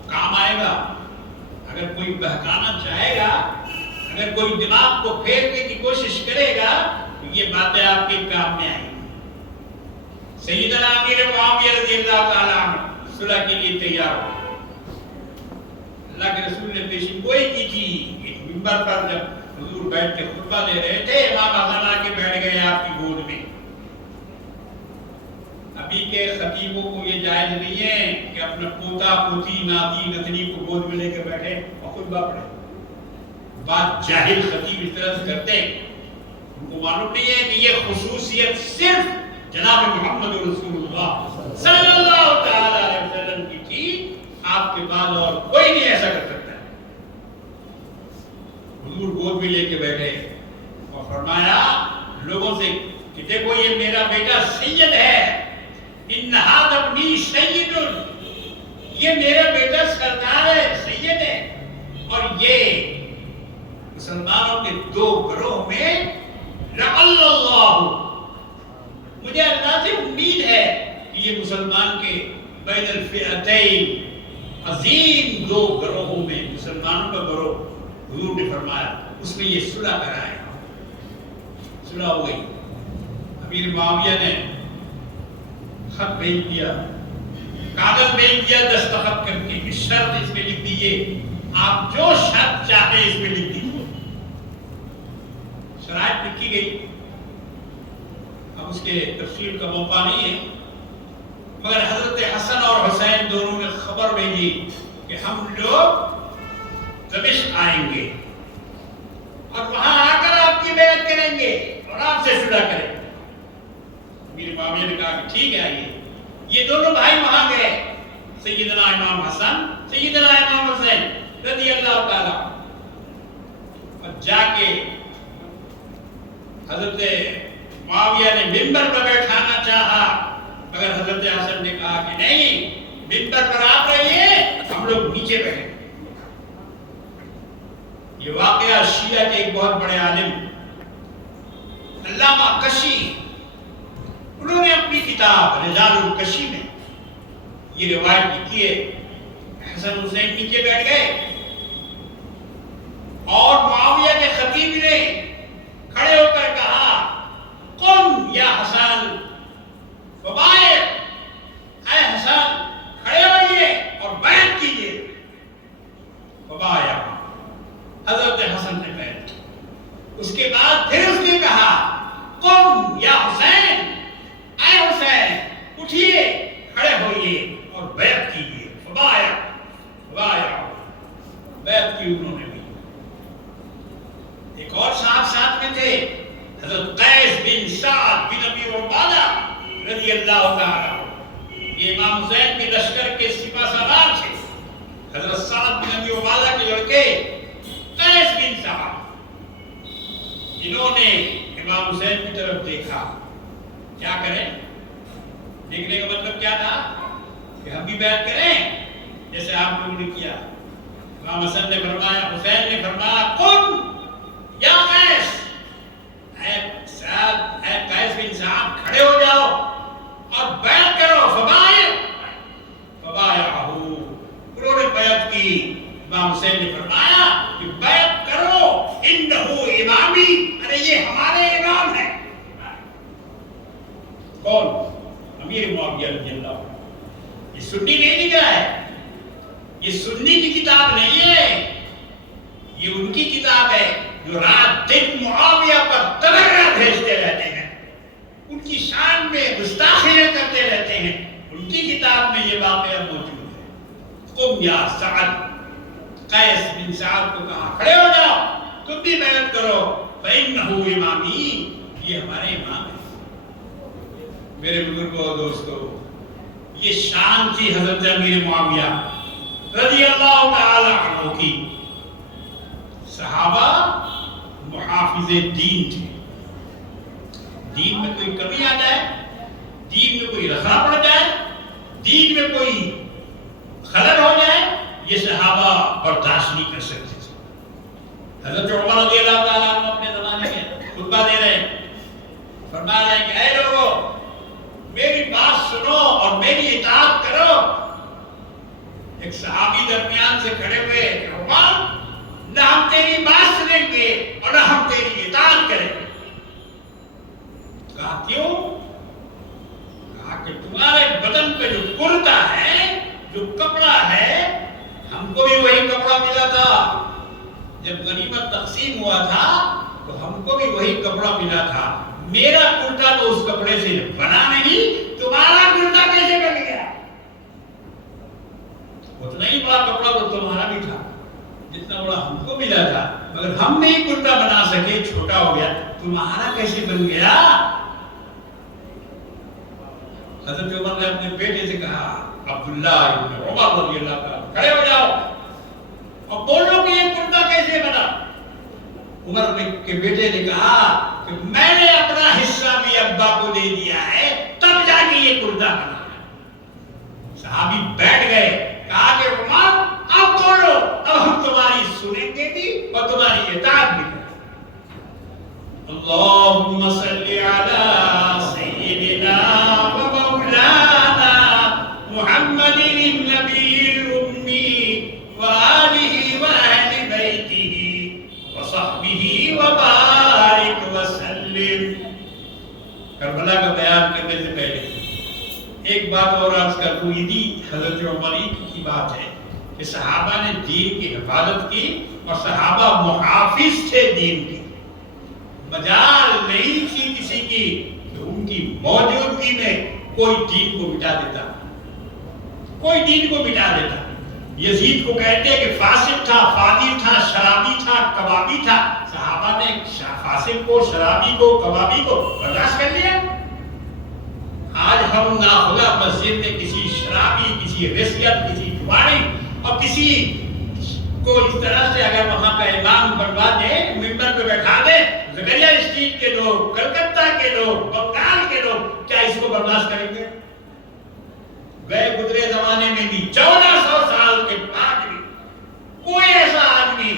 کام آئے گا۔ اگر کوئی بہکانا چاہے گا، اگر کوئی دماغ کو پھیرنے کی کوشش کرے گا تو یہ باتیں آپ کے کام میں آئیں گی۔ سیدنا امیر معاویہ رضی اللہ تعالیٰ عنہ صلح کے لیے تیار ہو۔ اللہ کے رسول نے پیشین گوئی کی تھی، ایک منبر پر جب حضور بیٹھ کے خطبہ دے رہے تھے، امام حسن آ کے بیٹھ گئے آپ کی گود میں۔ ابھی کے خطیبوں کو یہ جائز نہیں ہے کہ اپنا پوتا پوتی ناتی نتنی کو گود میں لے کے بیٹھے اور خطبہ پڑھے۔ بات جاہل خطیب اس طرح سے کرتے ہیں، ان کو معلوم نہیں ہے کہ یہ خصوصیت صرف جناب محمد رسول اللہ صلی اللہ تعالی علیہ وسلم کی تھی، آپ کے بعد اور کوئی نہیں ایسا کر سکتا ہے۔ حضور گود میں لے کے بیٹھے اور فرمایا لوگوں سے کہ دیکھو یہ میرا بیٹا سید ہے، ان ہاتھ اپنی سید، یہ میرا بیٹا سردار ہے، سید ہے، اور یہ مسلمانوں کے 2 گروہ میں لعل اللہ، مجھے اللہ سے امید ہے کہ یہ مسلمان کے بین الفئتین عظیم 2 گروہوں میں مسلمانوں کا گروہ حضور نے فرمایا اس میں یہ صلح کرائے۔ صلح ہو گئی۔ امیر معاویہ نے خط بھیج دیا، کاغذ بھیج دیا دستخط کر کے، شرط اس میں لکھ دیجیے، آپ جو شرط چاہتے اس میں لکھ دیجیے۔ شرائط لکھی گئی، اب اس کے تفصیل کا موقع نہیں ہے، مگر حضرت حسن اور حسین دونوں نے خبر بھیجی کہ ہم لوگ دمشق آئیں گے اور وہاں آ کر آپ کی بیعت کریں گے اور آپ سے صلح کریں گے۔ امیر معاویہ نے کہا کہ ٹھیک ہے آئیے۔ یہ دونوں بھائی وہاں گئے، سیدنا امام حسن سیدنا امام حسین رضی اللہ تعالیٰ، اور جا کے حضرت معاویہ نے منبر پر بیٹھانا چاہا، مگر حضرت حسن نے کہا کہ نہیں، منبر پر آپ رہیے، ہم لوگ نیچے بیٹھیں۔ یہ واقعہ شیعہ کے ایک بہت بڑے عالم علامہ کشی، انہوں نے اپنی کتاب رجال الکشی میں یہ روایت لکھی ہے۔ حسن حسین نیچے بیٹھ گئے اور معاویہ کے خطیب نے کھڑے ہو کر کہا قم یا حسن فبائع، اے حسن کھڑے ہوئیے اور بیعت کیجیے۔ فبائع، حضرت حسن نے بیعت کی۔ اس کے بعد پھر اس نے کہا قم یا حسین، اے حسین اٹھیے کھڑے ہوئیے اور بیعت کیجیے۔ فبائع، بیعت کی انہوں نے بھی۔ ایک اور صاحب ساتھ میں تھے حضرت قیس بن سعد بن ابی عبادہ رضی اللہ تعالیٰ یہ امام حسین کے لشکر کے سپہ سالار تھے. حضرت سعد بن ابی عبادہ کے لڑکے قیس بن سعد انہوں نے امام حسین کی طرف دیکھا. کیا کریں؟ دیکھنے کا مطلب کیا تھا کہ ہم بھی بیعت کریں جیسے آپ لوگوں نے کیا. امام حسن نے فرمایا، حسین نے فرمایا قم یا قیس، اے قیس بن سعد کھڑے ہو جاؤ اور بیعت کرو. فبایعہ، انہوں نے بیعت کی. امام حسین نے فرمایا کہ بیعت کرو، انہو امامی، ارے یہ ہمارے امام ہیں. کون؟ امیر معاویہ رضی اللہ عنہ. یہ سنی نہیں لکھا ہے، یہ سنی کی کتاب نہیں ہے، یہ ان کی کتاب ہے جو رات دن معاویہ پر تبرہ بھیجتے رہتے ہیں، ان کی شان میں گستاخیاں کرتے رہتے ہیں. ان کی کتاب میں یہ واقعہ موجود ہے. قم یا سعد، قیس بن سعد کو کہا کھڑے ہو جاؤ، تم بھی بیعت کرو. فإنہ امامی، یہ ہمارے امام ہیں. میرے بزرگوں اور دوستو، یہ شان تھی حضرت امیر معاویہ رضی اللہ تعالی عنہ کی. صحابہ محافظ دین تھے. دین میں کوئی کمی آ جائے، دین میں کوئی رخنا پڑ جائے، دین میں کوئی خلل ہو جائے، یہ صحابہ برداشت نہیں کر سکتے تھے. حضرت عمر رضی اللہ تعالیٰ عنہ اپنے زمانے میں خطبہ دے رہے ہیں، فرما رہے ہیں کہ اے لوگوں میری بات سنو اور میری اطاعت کرو. ایک صحابی درمیان سے کھڑے ہوئے کہ عمر، نہ ہم تیری بات سنیں گے اور نہ ہم تیری اطاعت کریں گے. کہا کیوں؟ کہا کہ تمہارے بدن پہ جو کرتا ہے، جو کپڑا ہے، ہم کو بھی وہی کپڑا ملا تھا. جب غنیمت تقسیم ہوا تھا تو ہم کو بھی وہی کپڑا ملا تھا. میرا کرتا تو اس کپڑے سے بنا نہیں، تمہارا کرتا کیسے بن گیا؟ اتنا ہی بڑا کپڑا تو تمہارا بھی تھا جتنا بڑا ہم کو ملا تھا، مگر ہم نہیں کرتا بنا سکے، چھوٹا ہو گیا. تمہارا کیسے بن گیا؟ حضرت عمر نے اپنے بیٹے سے کہا، عبداللہ ابن عمر رضی اللہ تعالیٰ، کھڑے ہو جاؤ اور بولو کہ یہ کرتا کیسے بنا. عمر کے بیٹے نے کہا کہ میں نے اپنا حصہ بھی ابا کو دے دیا ہے، تب جا کے یہ کرتا بنا. صحابی بیٹھ گئے، کہا کہ عمر اب بولو، اب ہم تمہاری سنیں گے بھی اور تمہاری اطاعت بھی کریں. اللہم صلی علی سیدنا و مولانا محمد النبی الامی و آلہ و اہل بیتہ و صحبہ و بارک وسلم. کربلا کا بیان کرنے سے پہلے ایک بات اور عرض کر دوں. یہ حضرت عمر کی بات ہے کہ صحابہ نے دین کی حفاظت کی اور صحابہ محافظ تھے دین کی. مجال نہیں تھی کسی کی کہ ان کی موجودگی میں کوئی دین کو مٹا دیتا، کوئی دین کو مٹا دیتا. یزید کو کہتے ہیں کہ فاسق تھا، فاجر تھا، شرابی تھا، کبابی تھا. صحابہ نے فاسق کو، شرابی کو، کبابی کو برداشت کر لیا. آج ہم ناخدا مسجد میں کسی شرابی، کسی رسیت، کسی جواری اور کسی کو اس طرح سے اگر وہاں کا امام بنوا دے، ممبر پہ بیٹھا دے، زکریا اسٹریٹ کے لوگ، کلکتہ کے لوگ، بنگال کے لوگ کیا اس کو برداشت کریں گے؟ گئے گزرے زمانے میں بھی 1400 سال کے بعد بھی کوئی ایسا آدمی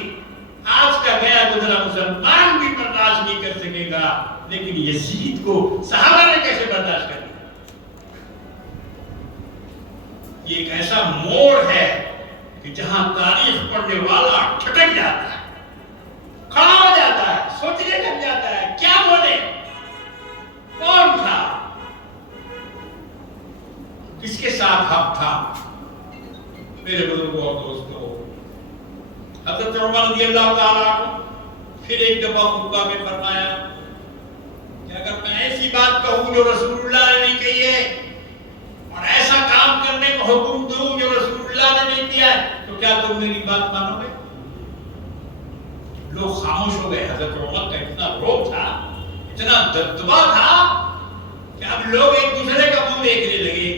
آج کا گیا گزرا مسلمان بھی برداشت نہیں کر سکے گا. لیکن یزید کو صحابہ نے کیسے برداشت کر لیا؟ یہ ایک ایسا موڑ ہے کہ جہاں تاریخ پڑھنے والا ٹھٹک جاتا ہے، کھڑا ہو جاتا ہے، سوچنے لگ جاتا ہے کیا بولے، کون تھا، کس کے ساتھ حق تھا. میرے بزرگوں اور دوستوں، حضرت عمر رضی اللہ تعالیٰ عنہ پھر ایک دفعہ خطبہ میں فرمایا کہ اگر میں ایسی بات کہوں جو رسول اللہ نے نہیں کہی ہے اور ایسا کام کرنے کا حکم دوں جو رسول اللہ نے نہیں کیا ہے تو کیا تم میری بات مانو گے؟ لوگ خاموش ہو گئے. حضرت عمر کا اتنا روب تھا، اتنا دبدبا تھا کہ اب لوگ ایک دوسرے کا منہ دیکھنے لگے.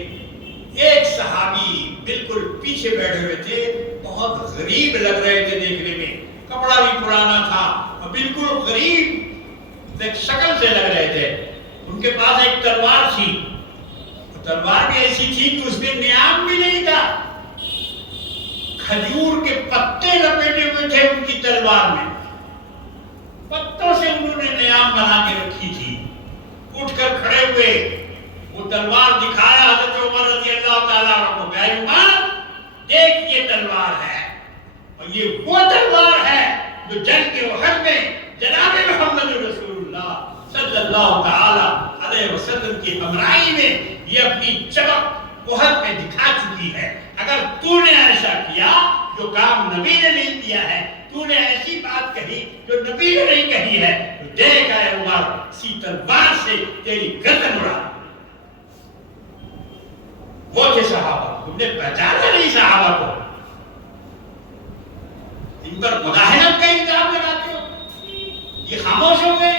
ایک صحابی بالکل پیچھے بیٹھے ہوئے تھے, بہت غریب لگ رہے تھے دیکھنے میں, کپڑا بھی پرانا تھا اور بالکل غریب ایک شکل سے لگ رہے تھے. ان کے پاس ایک تلوار تھی, تلوار بھی ایسی تھی کہ اس میں نیام بھی نہیں تھا, کھجور کے پتے لپیٹے ہوئے تھے ان کی تلوار میں, پتوں سے انہوں نے نیام بنا کے رکھی تھی. اٹھ کر کھڑے ہوئے, وہ تلوار دکھایا حضرت عمر رضی اللہ تعالیٰ عنہ کو, اے عمر دیکھ یہ تلوار ہے, اور یہ وہ تلوار ہے جو جنگ کے احد میں جناب محمد رسول اللہ صلی اللہ تعالیٰ علیہ وسلم کی ہمراہی میں یہ اپنی چمک احد میں دکھا چکی ہے. اگر تو نے ایسا کیا جو کام نبی نے نہیں کیا ہے, تو نے ایسی بات کہی جو نبی نے نہیں کہی ہے, تو دیکھ اے عمر اسی تلوار سے تیری گردن اڑا. وہ تھے صحابہ, تم نے پہچانا نہیں صحابہ کو, ان پر مداہنت کا الزام لگاتے ہو. یہ خاموش ہو گئے,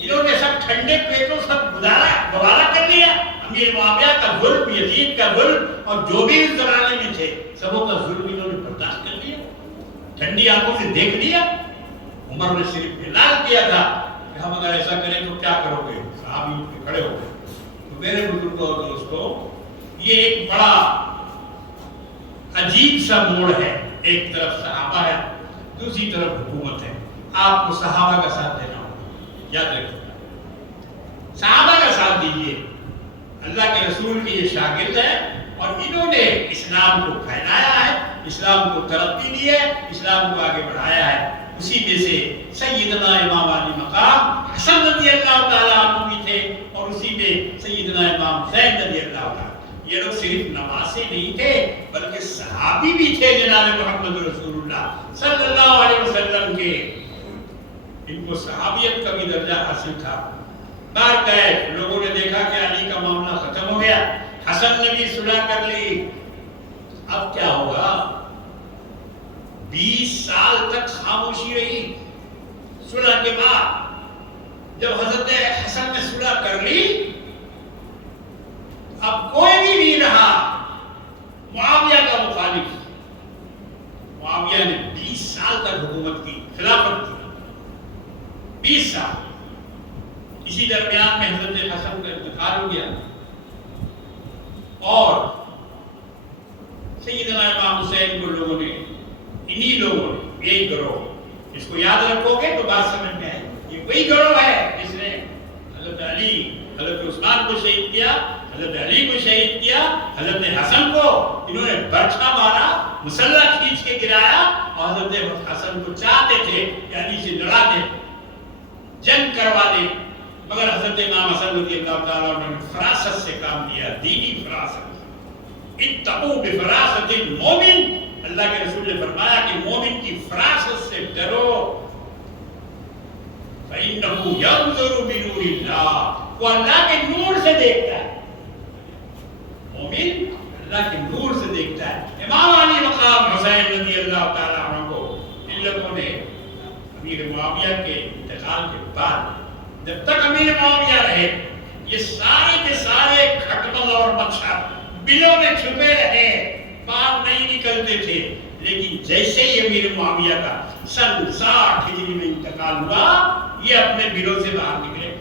انہوں نے سب ٹھنڈے پیٹوں سب گوارا کر لیا. امیر معاویہ کا ظلم, یزید کا ظلم, اور جو بھی اس زمانے میں تھے سبوں کا ظلم انہوں نے برداشت کر لیا, ٹھنڈی آنکھوں سے دیکھ لیا. عمر نے صرف اعلان کیا تھا کہ ہم اگر ایسا کریں تو کیا کرو گے. صحابی اٹھ کے کھڑے ہو گئے. تو میرے بزرگوں اور دوستوں, یہ ایک بڑا عجیب سا موڑ ہے. ایک طرف صحابہ ہے, دوسری طرف حکومت ہے. آپ کو صحابہ کا ساتھ دینا ہوگا, یاد رکھیں, صحابہ کا ساتھ دیجیے. اللہ کے رسول کے یہ شاگرد ہیں اور انہوں نے اسلام کو پھیلایا ہے, اسلام کو ترقی دی ہے, اسلام کو آگے بڑھایا ہے. اسی میں سے سیدنا امام علی مقام حسن رضی اللہ تعالیٰ عنہ بھی تھے, اور اسی میں سیدنا امام حسین رضی اللہ تعالیٰ. یہ لوگ صرف نواسے نہیں تھے بلکہ صحابی بھی تھے جناب محمد رسول اللہ صلی اللہ علیہ وسلم کے. ان کو صحابیت کا بھی درجہ حاصل تھا. بار گئے, لوگوں نے دیکھا کہ علی کا معاملہ ختم ہو گیا, حسن نے بھی صلح کر لی. اب کیا ہوگا؟ 20 سال تک خاموشی رہی. صلح کے بعد جب حضرت حسن نے صلح کر لی, اب کوئی بھی نہیں رہا معاویہ کا مخالف. معاویہ نے 20 سال تک حکومت کی, خلافت کی, 20 سال. اسی درمیان میں حضرت حسن کا انتقال ہو گیا, اور سیدنا امام حسین کو لوگوں نے, انہی لوگوں نے, ایک گروہ, اس کو یاد رکھو گے تو بات سمجھ میں آئے, یہ وہی گروہ ہے جس نے حضرت علی, حضرت عثمان کو شہید کیا, حضرت علی کو شہید کیا, حضرت حسن کو انہوں نے برچھا مارا, مسلح کھینچ کے گرایا, اور حضرت حسن کو چاہتے تھے کہ علی سے لڑا دے, جنگ کروا دے, مگر حضرت امام حسن رضی اللہ تعالیٰ عنہ نے فراست سے کام لیا, دینی فراست. اتقوا بفراست المومن, اللہ کے رسول نے فرمایا کہ مومن کی فراست سے ڈرو. فإنه ينظر بنور اللہ, وہ اللہ کے نور سے دیکھتا ہے. مومن اللہ کے نور سے دیکھتا ہے. امام علی مقام حسین رضی اللہ تعالیٰ عنہ کو ان لوگوں نے امیر معاویہ کے انتقال کے بعد, جب تک امیر معاویہ رہے, یہ سارے کے سارے کھٹمل اور مچھر بلوں میں چھپے رہے, باہر نہیں نکلتے تھے. لیکن جیسے ہی امیر معاویہ کا سن 60 ہجری میں انتقال ہوا, یہ اپنے بلوں سے باہر نکلے,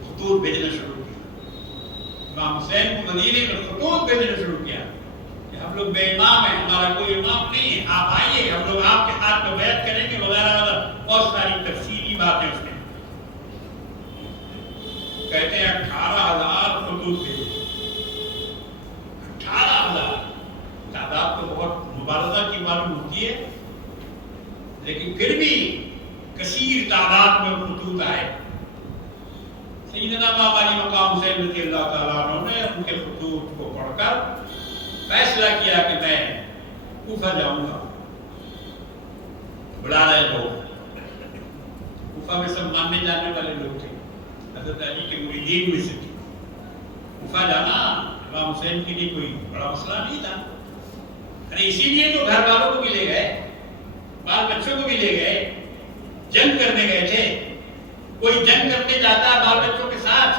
خطوط بھیجنا شروع کیا. امام حسین کو مدینے میں خطوط بھیجنا شروع کیا کہ ہم لوگ بے امام ہیں, ہمارا کوئی امام نہیں ہے, آپ آئیے, ہم لوگ آپ کے ہاتھ میں بیعت کریں گے, وغیرہ وغیرہ, بہت ساری تفصیلی باتیں اس میں. کہتے ہیں 18,000 خطوط بھیجے. 18,000 تعداد تو بہت مبالغہ کی معلوم ہوتی ہے, لیکن پھر بھی کثیر تعداد میں خطوط آئے. سیدنا امام علی مقام حسین رضی اللہ تعالیٰ عنہ نے ان کے خطوط کو پڑھ کر فیصلہ کیا کہ میں کوفہ جاؤں گا. بلا رہے لوگ, کوفہ میں سب ماننے جانے والے لوگ تھے, حضرت علی کے مریدین میں سے تھے. کوفہ جانا امام حسین کے لیے کوئی بڑا مسئلہ نہیں تھا. ارے اسی لیے تو گھر والوں کو بھی لے گئے, بال بچوں کو بھی لے گئے, جنگ کرنے گئے تھے. کوئی جنگ کرنے جاتا ہے بال بچوں کے ساتھ،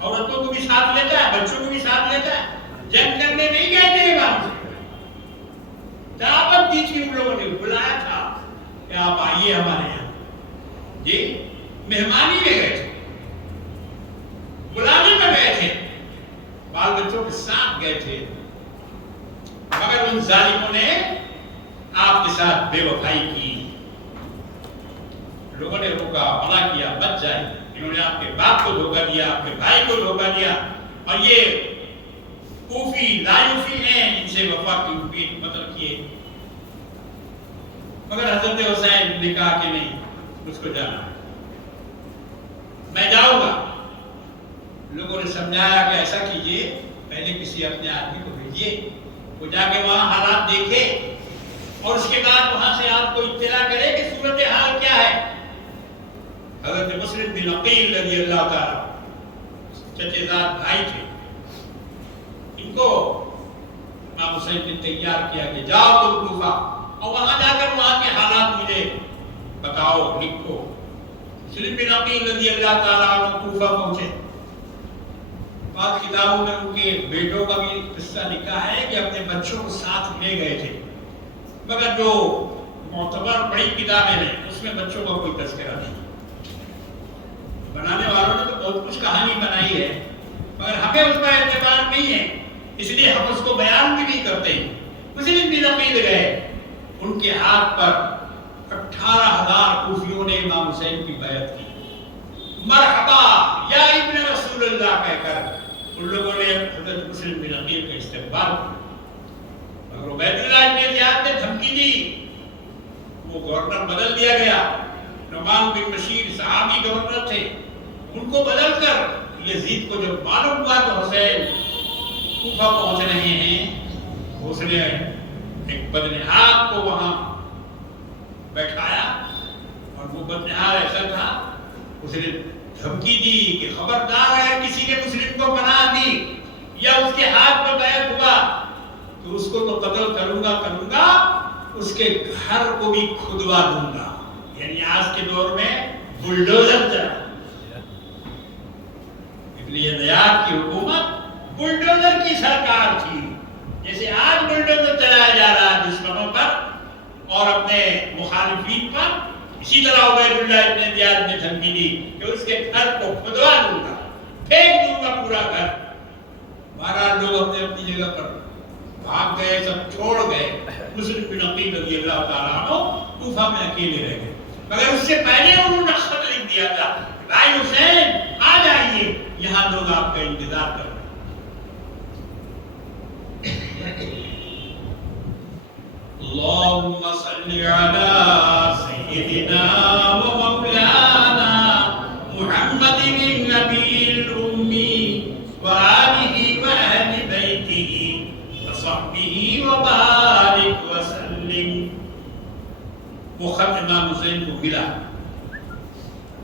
عورتوں کو بھی ساتھ لیتا ہے، بچوں کو بھی ساتھ لیتا ہے، جنگ کرنے نہیں گئے تھے امام حسین، دعوت دی تھی ان لوگوں نے، بلایا تھا کہ آپ آئیے ہمارے یہاں، جی مہمانی میں گئے تھے، بلانے میں گئے تھے، بال بچوں کے ساتھ گئے تھے، مگر ان ظالموں نے آپ کے ساتھ بے وفائی کی، لوگوں نے روکا، منع کیا بچ جائے، انہوں نے آپ کے باپ کو دھوکہ دیا، آپ کے بھائی کو دھوکہ دیا، اور یہ کوفی لایوفی ہیں، ان سے وفا کی امید مطلب کیے، مگر حضرت حسین نے کہا کہ نہیں مجھ کو جانا ہے، میں جاؤں گا۔ لوگوں نے سمجھایا کہ ایسا کیجئے، پہلے کسی اپنے آدمی کو بھیجیے، وہ جا کے وہاں حالات دیکھے اور اس کے بعد وہاں سے آپ کو اطلاع کرے کہ صورتحال کیا ہے۔ حضرت مسلم بن عقیل رضی اللہ تعالیٰ چچے زاد بھائی تھے، ان کو امام حسین نے تیار کیا کہ جاؤ تم کوفہ اور وہاں جا کر وہاں کے حالات مجھے بتاؤ، لکھو۔ مسلم بن عقیل رضی اللہ تعالیٰ عنہ کوفہ پہنچے، بعض کتابوں میں ان کے بیٹوں کا بھی قصہ لکھا ہے کہ اپنے بچوں کو ساتھ لے گئے تھے، مگر جو معتبر بڑی کتابیں ہیں اس میں بچوں کا کوئی تذکرہ نہیں، بنانے والوں نے تو بہت کچھ کہانی بنائی ہے مگر ہمیں اس کا اعتبار نہیں ہے، اس لیے ہم اس کو بیان بھی نہیں کرتے ہیں۔ مسلم بن عقیل گئے، ان کے ہاتھ پر 18,000 کوفیوں نے امام حسین کی بیعت کی، مرحبا یا ابن رسول اللہ کہہ کر ان لوگوں نے حضرت مسلم بن عقیل کا استقبال کیا، مگر عبید اللہ ابن زیاد نے دھمکی دی، وہ گورنر بدل دیا گیا، نعمان بن بشیر صحابی گورنر تھے، ان کو بدل کر یزید کو جب معلوم ہوا تو حسین کوفہ پہنچ رہے ہیں، اس نے ایک بدنہاد کو وہاں بیٹھایا، اور وہ بدنہاد ایسا تھا، اس نے دھمکی دی کہ خبردار ہے کسی نے مسلم کو پناہ دی یا اس کے ہاتھ پر بیعت ہوا تو اس کو تو قتل کروں گا، اس کے گھر کو بھی کھدوا دوں گا، یعنی آج کے دور میں بلڈوزر چلا، اس لیے زیاد کی حکومت بلڈوزر کی سرکار تھی، جیسے آج بلڈوزر چلایا جا رہا ہے دشمنوں پر اور اپنے مخالفین پر، اسی طرح عبید اللہ ابن زیاد نے دھمکی دی کہ اس کے گھر کو کھدوا دوں گا، پھینک دوں گا پورا گھر۔ بہرحال لوگ اپنے اپنی جگہ پر بھاگ گئے، سب چھوڑ گئے، مسلم بن عقیل رضی اللہ تعالیٰ عنہ کوفہ میں اکیلے رہ گئے، مگر اس سے پہلے انہوں نے خط لکھ دیا تھا، بھائی حسین آ جائیے، یہاں لوگ آپ کا انتظار کر رہے ہیں۔ اللهم صل على سيدنا ومولانا محمد النبي الأمي وآله وأهل بيته وصحبه وبارك وسلم۔ وہ خط امام حسین کو ملا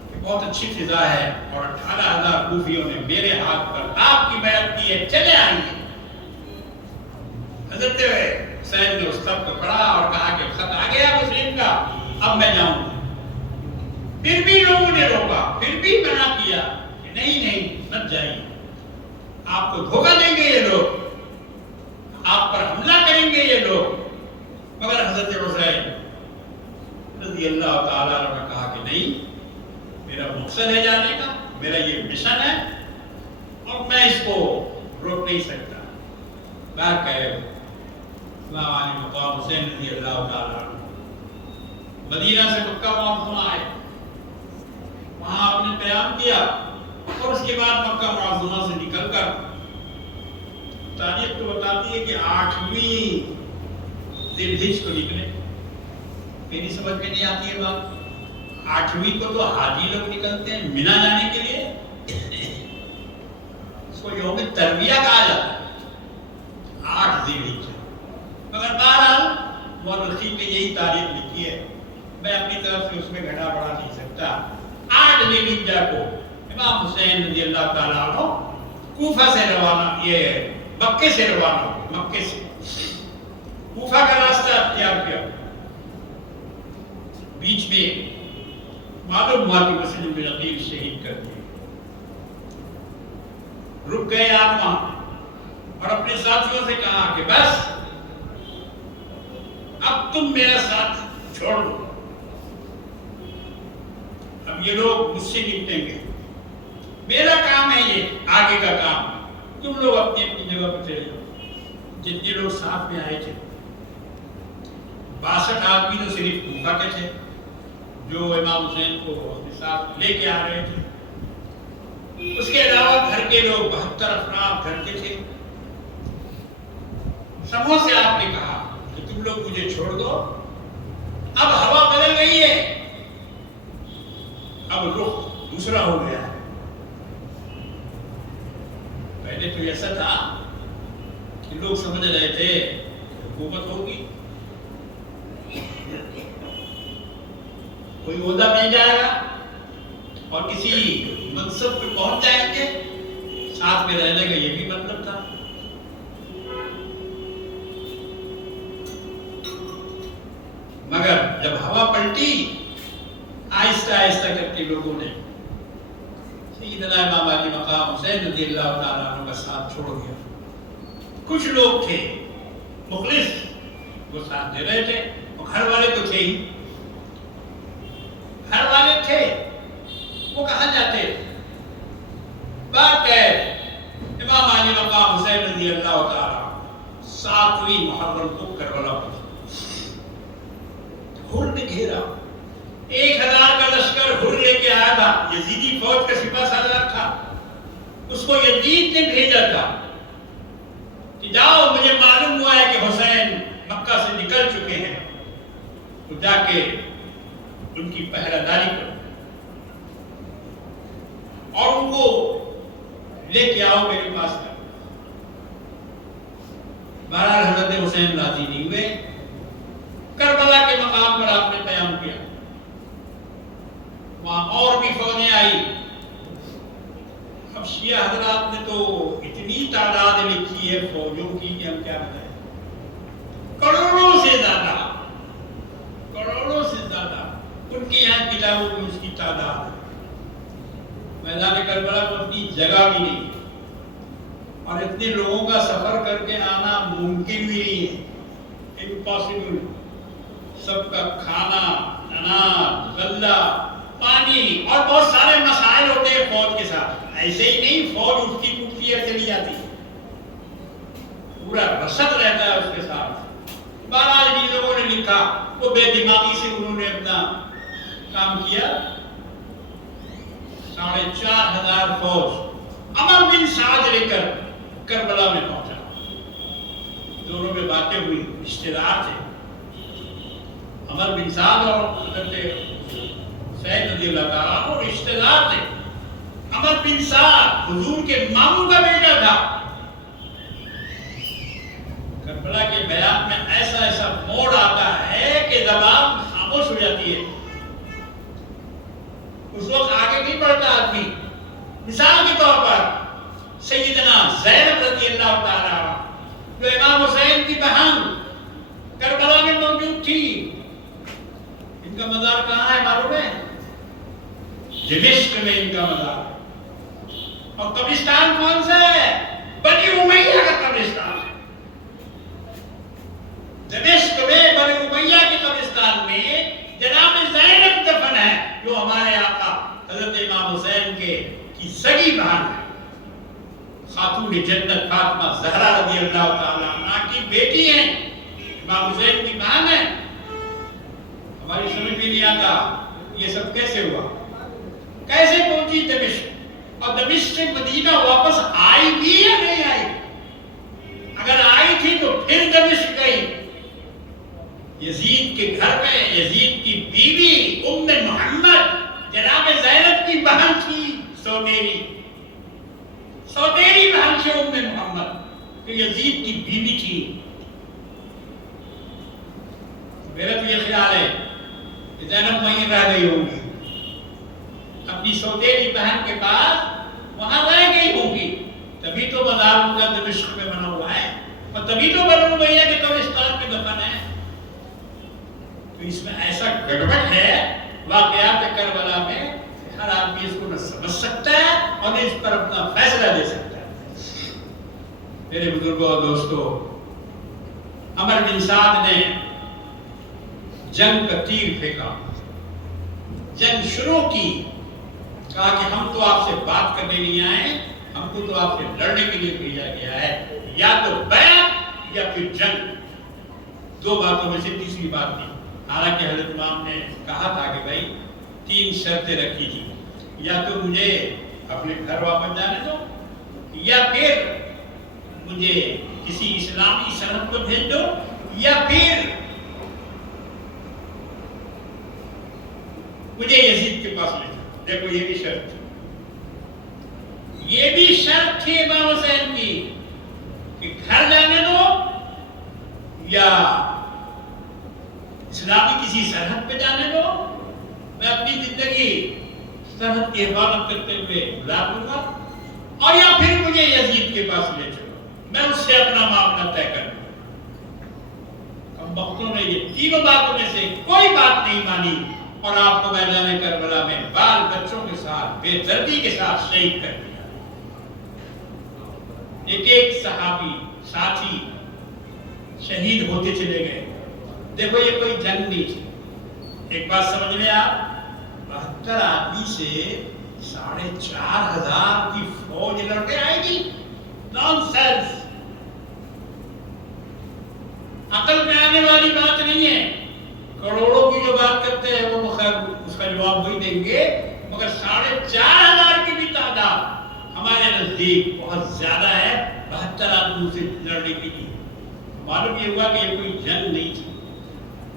کہ بہت اچھی فضا ہے اور 18,000 کوفیوں نے میرے ہاتھ پر آپ کی بیعت کی ہے، چلے آئیے۔ حضرت حسین نے اس خط کو پڑھا اور کہا کہ خط آ گیا مسلم کا، اب میں جاؤں گا۔ پھر بھی لوگوں نے روکا، پھر بھی منع کیا کہ نہیں مت جائیے، آپ کو دھوکہ دیں گے یہ لوگ، آپ پر حملہ کریں گے یہ لوگ، مگر حضرت حسین رضی اللہ تعالیٰ عنہ نے کہا کہ نہیں، میرا مقصد ہے جانے کا، میرا یہ مشن ہے اور میں اس کو روک نہیں سکتا۔ بات کہے امام علی مقام حسین رضی اللہ تعالیٰ عنہ مدینہ سے مکہ معظمہ آئے، وہاں آپ نے قیام کیا اور اس کے بعد مکہ معظمہ سے نکل کر، تاریخ تو بتاتی ہے کہ 8ویں ذی الحجہ کو نکلے۔ میری سمجھ میں نہیں آتی ہے بات، 8ویں کو تو حاجی لوگ نکلتے ہیں منی جانے کے لیے، اس کو یوم ترویہ کہا جاتا ہے، 8 ذی الحجہ، مگر بہرحال مورخین نے یہی تاریخ لکھی ہے، میں اپنی طرف سے اس میں گھٹا بڑھا نہیں سکتا۔ 8 ذی الحجہ کو امام حسین رضی اللہ تعالیٰ عنہ کوفہ سے روانہ، یہ مکے سے روانہ ہوئے، مکے سے کوفہ کا راستہ اختیار کیا، بیچ میں معلوم ہوا کہ مسلم بن عقیل شہید کر دیے. رک گئے آپ وہاں اور اپنے ساتھیوں سے کہا کہ بس اب تم میرا ساتھ چھوڑ دو, اب یہ لوگ مجھ سے نپٹیں گے, میرا کام ہے یہ آگے کا کام, تم لوگ اپنی اپنی جگہ پر چلے جاؤ. جتنے لوگ ساتھ میں آئے تھے 62 آدمی تو صرف کوفہ کے تھے جو امام حسین کو اپنے ساتھ لے کے آ رہے تھے. اس کے علاوہ گھر کے لوگ 72 افراد گھر کے تھے. سبوں سے آپ نے کہا کہ تم لوگ مجھے چھوڑ دو, اب ہوا بدل گئی ہے, اب رخ دوسرا ہو گیا ہے. پہلے تو ایسا تھا کہ لوگ سمجھ رہے تھے حکومت ہوگی, کوئی عہدہ مل جائے گا اور کسی منصب پہ پہنچ جائیں گے, ساتھ میں رہنے کا یہ بھی مطلب تھا. مگر جب ہوا پلٹی آہستہ آہستہ کر کے لوگوں نے سیدنا امام علی مقام حسین رضی اللہ تعالیٰ عنہ کا ساتھ چھوڑ دیا. کچھ لوگ تھے مخلص, وہ ساتھ دے رہے تھے, اور گھر والے تو تھے ہی, گھر والے تھے وہ کہاں جاتے. بات ہے امام علی مقام حسین رضی اللہ تعالیٰ 7ویں محرم کو کربلا پہنچے. ہر نے گھیرا, 1000 کا لشکر ہر لے کے آیا تھا, یزیدی فوج کا سپہ سالار تھا. اس کو یزید نے بھیجا تھا کہ جاؤ, مجھے معلوم ہوا ہے کہ حسین مکہ سے نکل چکے ہیں, تو جا کے ان کی پہرہ داری کرو اور ان کو لے کے آؤ میرے پاس تک. بہرحال حضرت حسین راضی نہیں ہوئے. کربلا کے مقام پر آپ نے قیام کیا, وہاں اور بھی فوجیں آئی. اب شیعہ حضرات نے تو اتنی تعداد لکھی ہے فوجوں کی کہ ہم کیا بتائیں, کروڑوں سے زیادہ, کروڑوں سے زیادہ. ان کی یہاں کتابوں میں اس کی تعداد ہے. میدان کربلا کو اپنی جگہ بھی نہیں, اور اتنے لوگوں کا سفر کر کے آنا ممکن بھی نہیں ہے, امپاسبل. سب کا کھانا, اناج, غلہ, پانی اور بہت سارے مسائل ہوتے ہیں فوج کے ساتھ. ایسے ہی نہیں فوج اٹھتی ٹوٹتی ہے چلی جاتی, پورا رسد رہتا ہے اس کے ساتھ. بہرحال جن لوگوں نے لکھا وہ بے دماغی سے انہوں نے اپنا کام کیا. 4500 فوج عمر بن سعد لے کر کربلا میں پہنچا. دونوں میں باتیں ہوئی, رشتے دار تھے عمر بن سعد اور حضرت حسین رضی اللہ تعالیٰ عنہ رشتے دار تھے. عمر بن سعد حضور کے ماموں کا بیٹا تھا. کربلا کے بیان میں ایسا ایسا موڑ آتا ہے کہ زبان خاموش ہو جاتی ہے. اس وقت آگے نہیں بڑھتا آدمی. مثال کے طور پر سیدنا زینب رضی اللہ تعالیٰ عنہ جو امام حسین کی بہن کربلا میں موجود تھی, ان کا مزار کہاں ہے معلوم ہے؟ دمشق میں ان کا مزار ہے. اور قبرستان کون سا ہے؟ بنی امیہ کا قبرستان ہے. دمشق میں بنی امیہ کے قبرستان میں جناب زینب دفن ہے جو ہمارے آقا حضرت امام حسین کی سگی بہن ہے, خاتون جنت فاطمہ زہرا رضی اللہ تعالیٰ عنہ کی بیٹی ہیں, امام حسین کی بہن ہے. ہماری سمجھ بھی نہیں آتا یہ سب کیسے ہوا, کیسے پہنچی دمشق, اور دمشق سے مدینہ واپس آئی بھی یا نہیں آئی. اگر آئی تھی تو پھر دمشق گئی. یزید کے گھر میں یزید کی بیوی ام محمد جناب زینب کی بہن تھی, سوتیری بہن تھی ام محمد, تو یزید کی بیوی تھی. میرا تو یہ خیال ہے کہ زینب وہیں رہ گئی ہوگی, اپنی سوتیری بہن کے پاس وہاں رہ گئی ہوگی. تبھی تو مزار پورا دمشق میں بنا ہوا ہے, اور تبھی تو بنو امیہ کے قبرستان میں دفن ہے. تو اس میں ایسا گڑبڑ ہے واقعات کربلا میں ہر آدمی اس کو نہ سمجھ سکتا ہے اور نہ اس پر اپنا فیصلہ دے سکتا ہے۔ میرے بزرگوں اور دوستو، عمر بن سعد نے جنگ کا تیر پھینکا، جنگ شروع کی، کہا کہ ہم تو آپ سے بات کرنے نہیں آئے، ہم کو تو آپ سے لڑنے کے لیے بھیجا گیا ہے، یا تو بیعت یا پھر جنگ، دو باتوں میں سے تیسری بات نہیں۔ حالانکہ حضرت امام نے کہا تھا کہ بھائی 3 شرطیں رکھی تھی، یا تو مجھے اپنے گھر واپس جانے دو، یا پھر مجھے کسی اسلامی سرحد کو بھیج دو، یا پھر مجھے یزید کے پاس لے جاؤ۔ دیکھو یہ بھی شرط تھی، یہ بھی شرط تھی امام حسین کی کہ گھر جانے دو یا اسلامی کسی سرحد پہ جانے دو، میں اپنی زندگی سرحد کی حفاظت کرتے ہوئے گزار دوں گا، اور یا پھر مجھے یزید کے پاس لے چلو، میں اس سے اپنا معاملہ طے کر لوں۔ اب وقتوں نے یہ تینوں باتوں میں سے کوئی بات نہیں مانی اور آپ کو میدان کربلا میں بال بچوں کے ساتھ بے دردی کے ساتھ شہید کر دیا۔ ایک صحابی ساتھی شہید ہوتے چلے گئے۔ دیکھو یہ کوئی جنگ نہیں تھی، ایک بات سمجھ لیں آپ، 72 آدمی سے 4500 کی فوج لڑ کے آئے گی، نان سینس، عقل میں آنے والی بات نہیں ہے۔ کروڑوں کی جو بات کرتے ہیں وہ خیر اس کا جواب وہی دیں گے، مگر 4500 کی بھی تعداد ہمارے نزدیک بہت زیادہ ہے 72 آدمیوں سے لڑنے کے لیے۔ معلوم یہ ہوا کہ یہ کوئی جنگ نہیں تھی،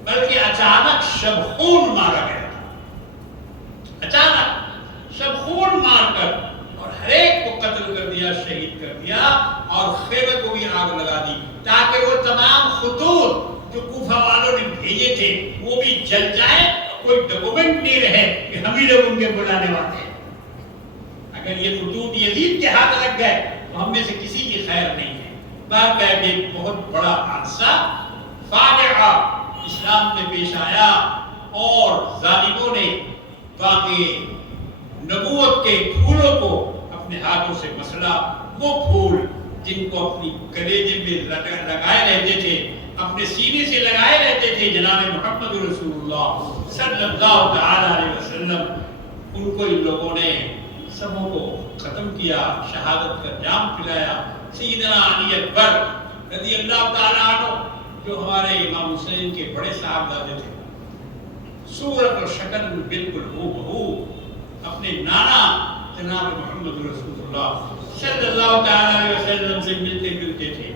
بلکہ اچانک شبخون مارا گیا تھا، اچانک شبخون مار کر اور ہر ایک کو قتل کر دیا، شہید کر دیا، اور خیمے کو بھی آگ لگا دی تاکہ وہ تمام خطوط جو کوفہ والوں نے بھیجے تھے وہ بھی جل جائے، کوئی ڈاکومنٹ نہیں رہے کہ ہم ہی لوگ ان کے بلانے والے ہیں۔ اگر یہ خطوط یزید کے ہاتھ لگ گئے تو ہم میں سے کسی کی خیر نہیں ہے۔ باقاعدہ ایک بہت بڑا حادثہ فاجعہ اسلام میں پیش آیا اور ظالموں نے باقی نبوت کے پھولوں کو اپنے ہاتھوں سے مسلا، وہ پھول جن کو اپنی کلیجے میں لگائے رہتے تھے، اپنے سینے سے لگائے رہتے تھے جناب محمد رسول اللہ صلی اللہ تعالی علیہ وسلم، ان کو ان لوگوں نے سبوں کو ختم کیا، شہادت کا جام پلایا۔ سیدنا علی اکبر رضی اللہ تعالیٰ عنہ جو ہمارے امام حسین کے بڑے صاحبزادے تھے، صورت اور شکل بالکل ہو بہو اپنے نانا جناب محمد رسول اللہ صلی اللہ تعالیٰ علیہ وسلم سے ملتے ملتے تھے۔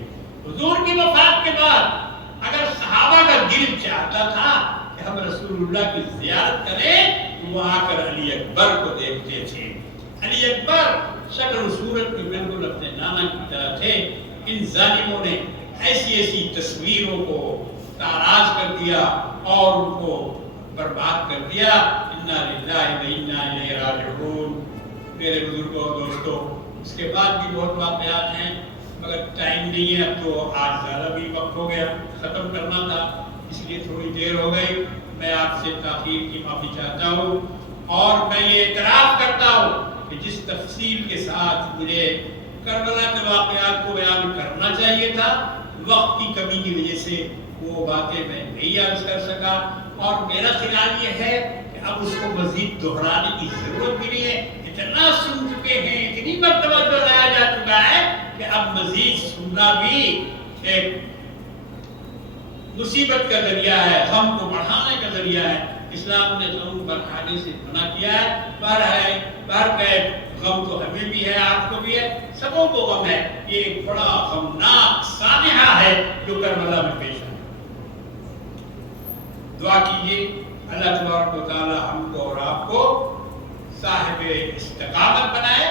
حضور کی وفات کے بعد اگر صحابہ کا دل چاہتا تھا کہ ہم رسول اللہ کی زیارت کریں تو وہ آ کر علی اکبر کو دیکھتے تھے۔ علی اکبر شکل و صورت میں بالکل اپنے نانا کی طرح تھے۔ ان ظالموں نے ایسی ایسی تصویروں کو تاراج کر دیا اور ان کو برباد کر دیا۔ انا للہ و انا الیہ راجعون۔ میرے بزرگوں اور دوستوں، اس کے بعد بھی بہت واقعات ہیں مگر ٹائم نہیں ہے، اب تو آج زیادہ بھی وقت ہو گیا، ختم کرنا تھا اس لیے تھوڑی دیر ہو گئی۔ میں آپ سے تاخیر کی معافی چاہتا ہوں اور میں یہ اعتراف کرتا ہوں کہ جس تفصیل کے ساتھ مجھے کربلا کے واقعات کو بیان کرنا چاہیے تھا، وقت کی کمی کی وجہ سے وہ باتیں میں نہیں عرض کر سکا، اور میرا خیال یہ ہے کہ اب اس کو مزید دہرانے کی ضرورت بھی نہیں ہے۔ اتنا سن چکے ہیں، اتنی مرتبہ دہرایا جا چکا ہے کہ اب مزید سننا بھی ایک مصیبت کا ذریعہ ہے، غم کو بڑھانے کا ذریعہ ہے۔ اسلام نے غم بڑھانے سے منع کیا ہے، غم تو ہمیں بھی ہے، آپ کو بھی ہے، سبوں کو غم ہے۔ یہ ایک بڑا غمناک سانحہ ہے جو کربلا میں پیش ہے۔ دعا کیجیے اللہ تبارک و تعالی ہم کو اور آپ کو صاحب استقامت بنائے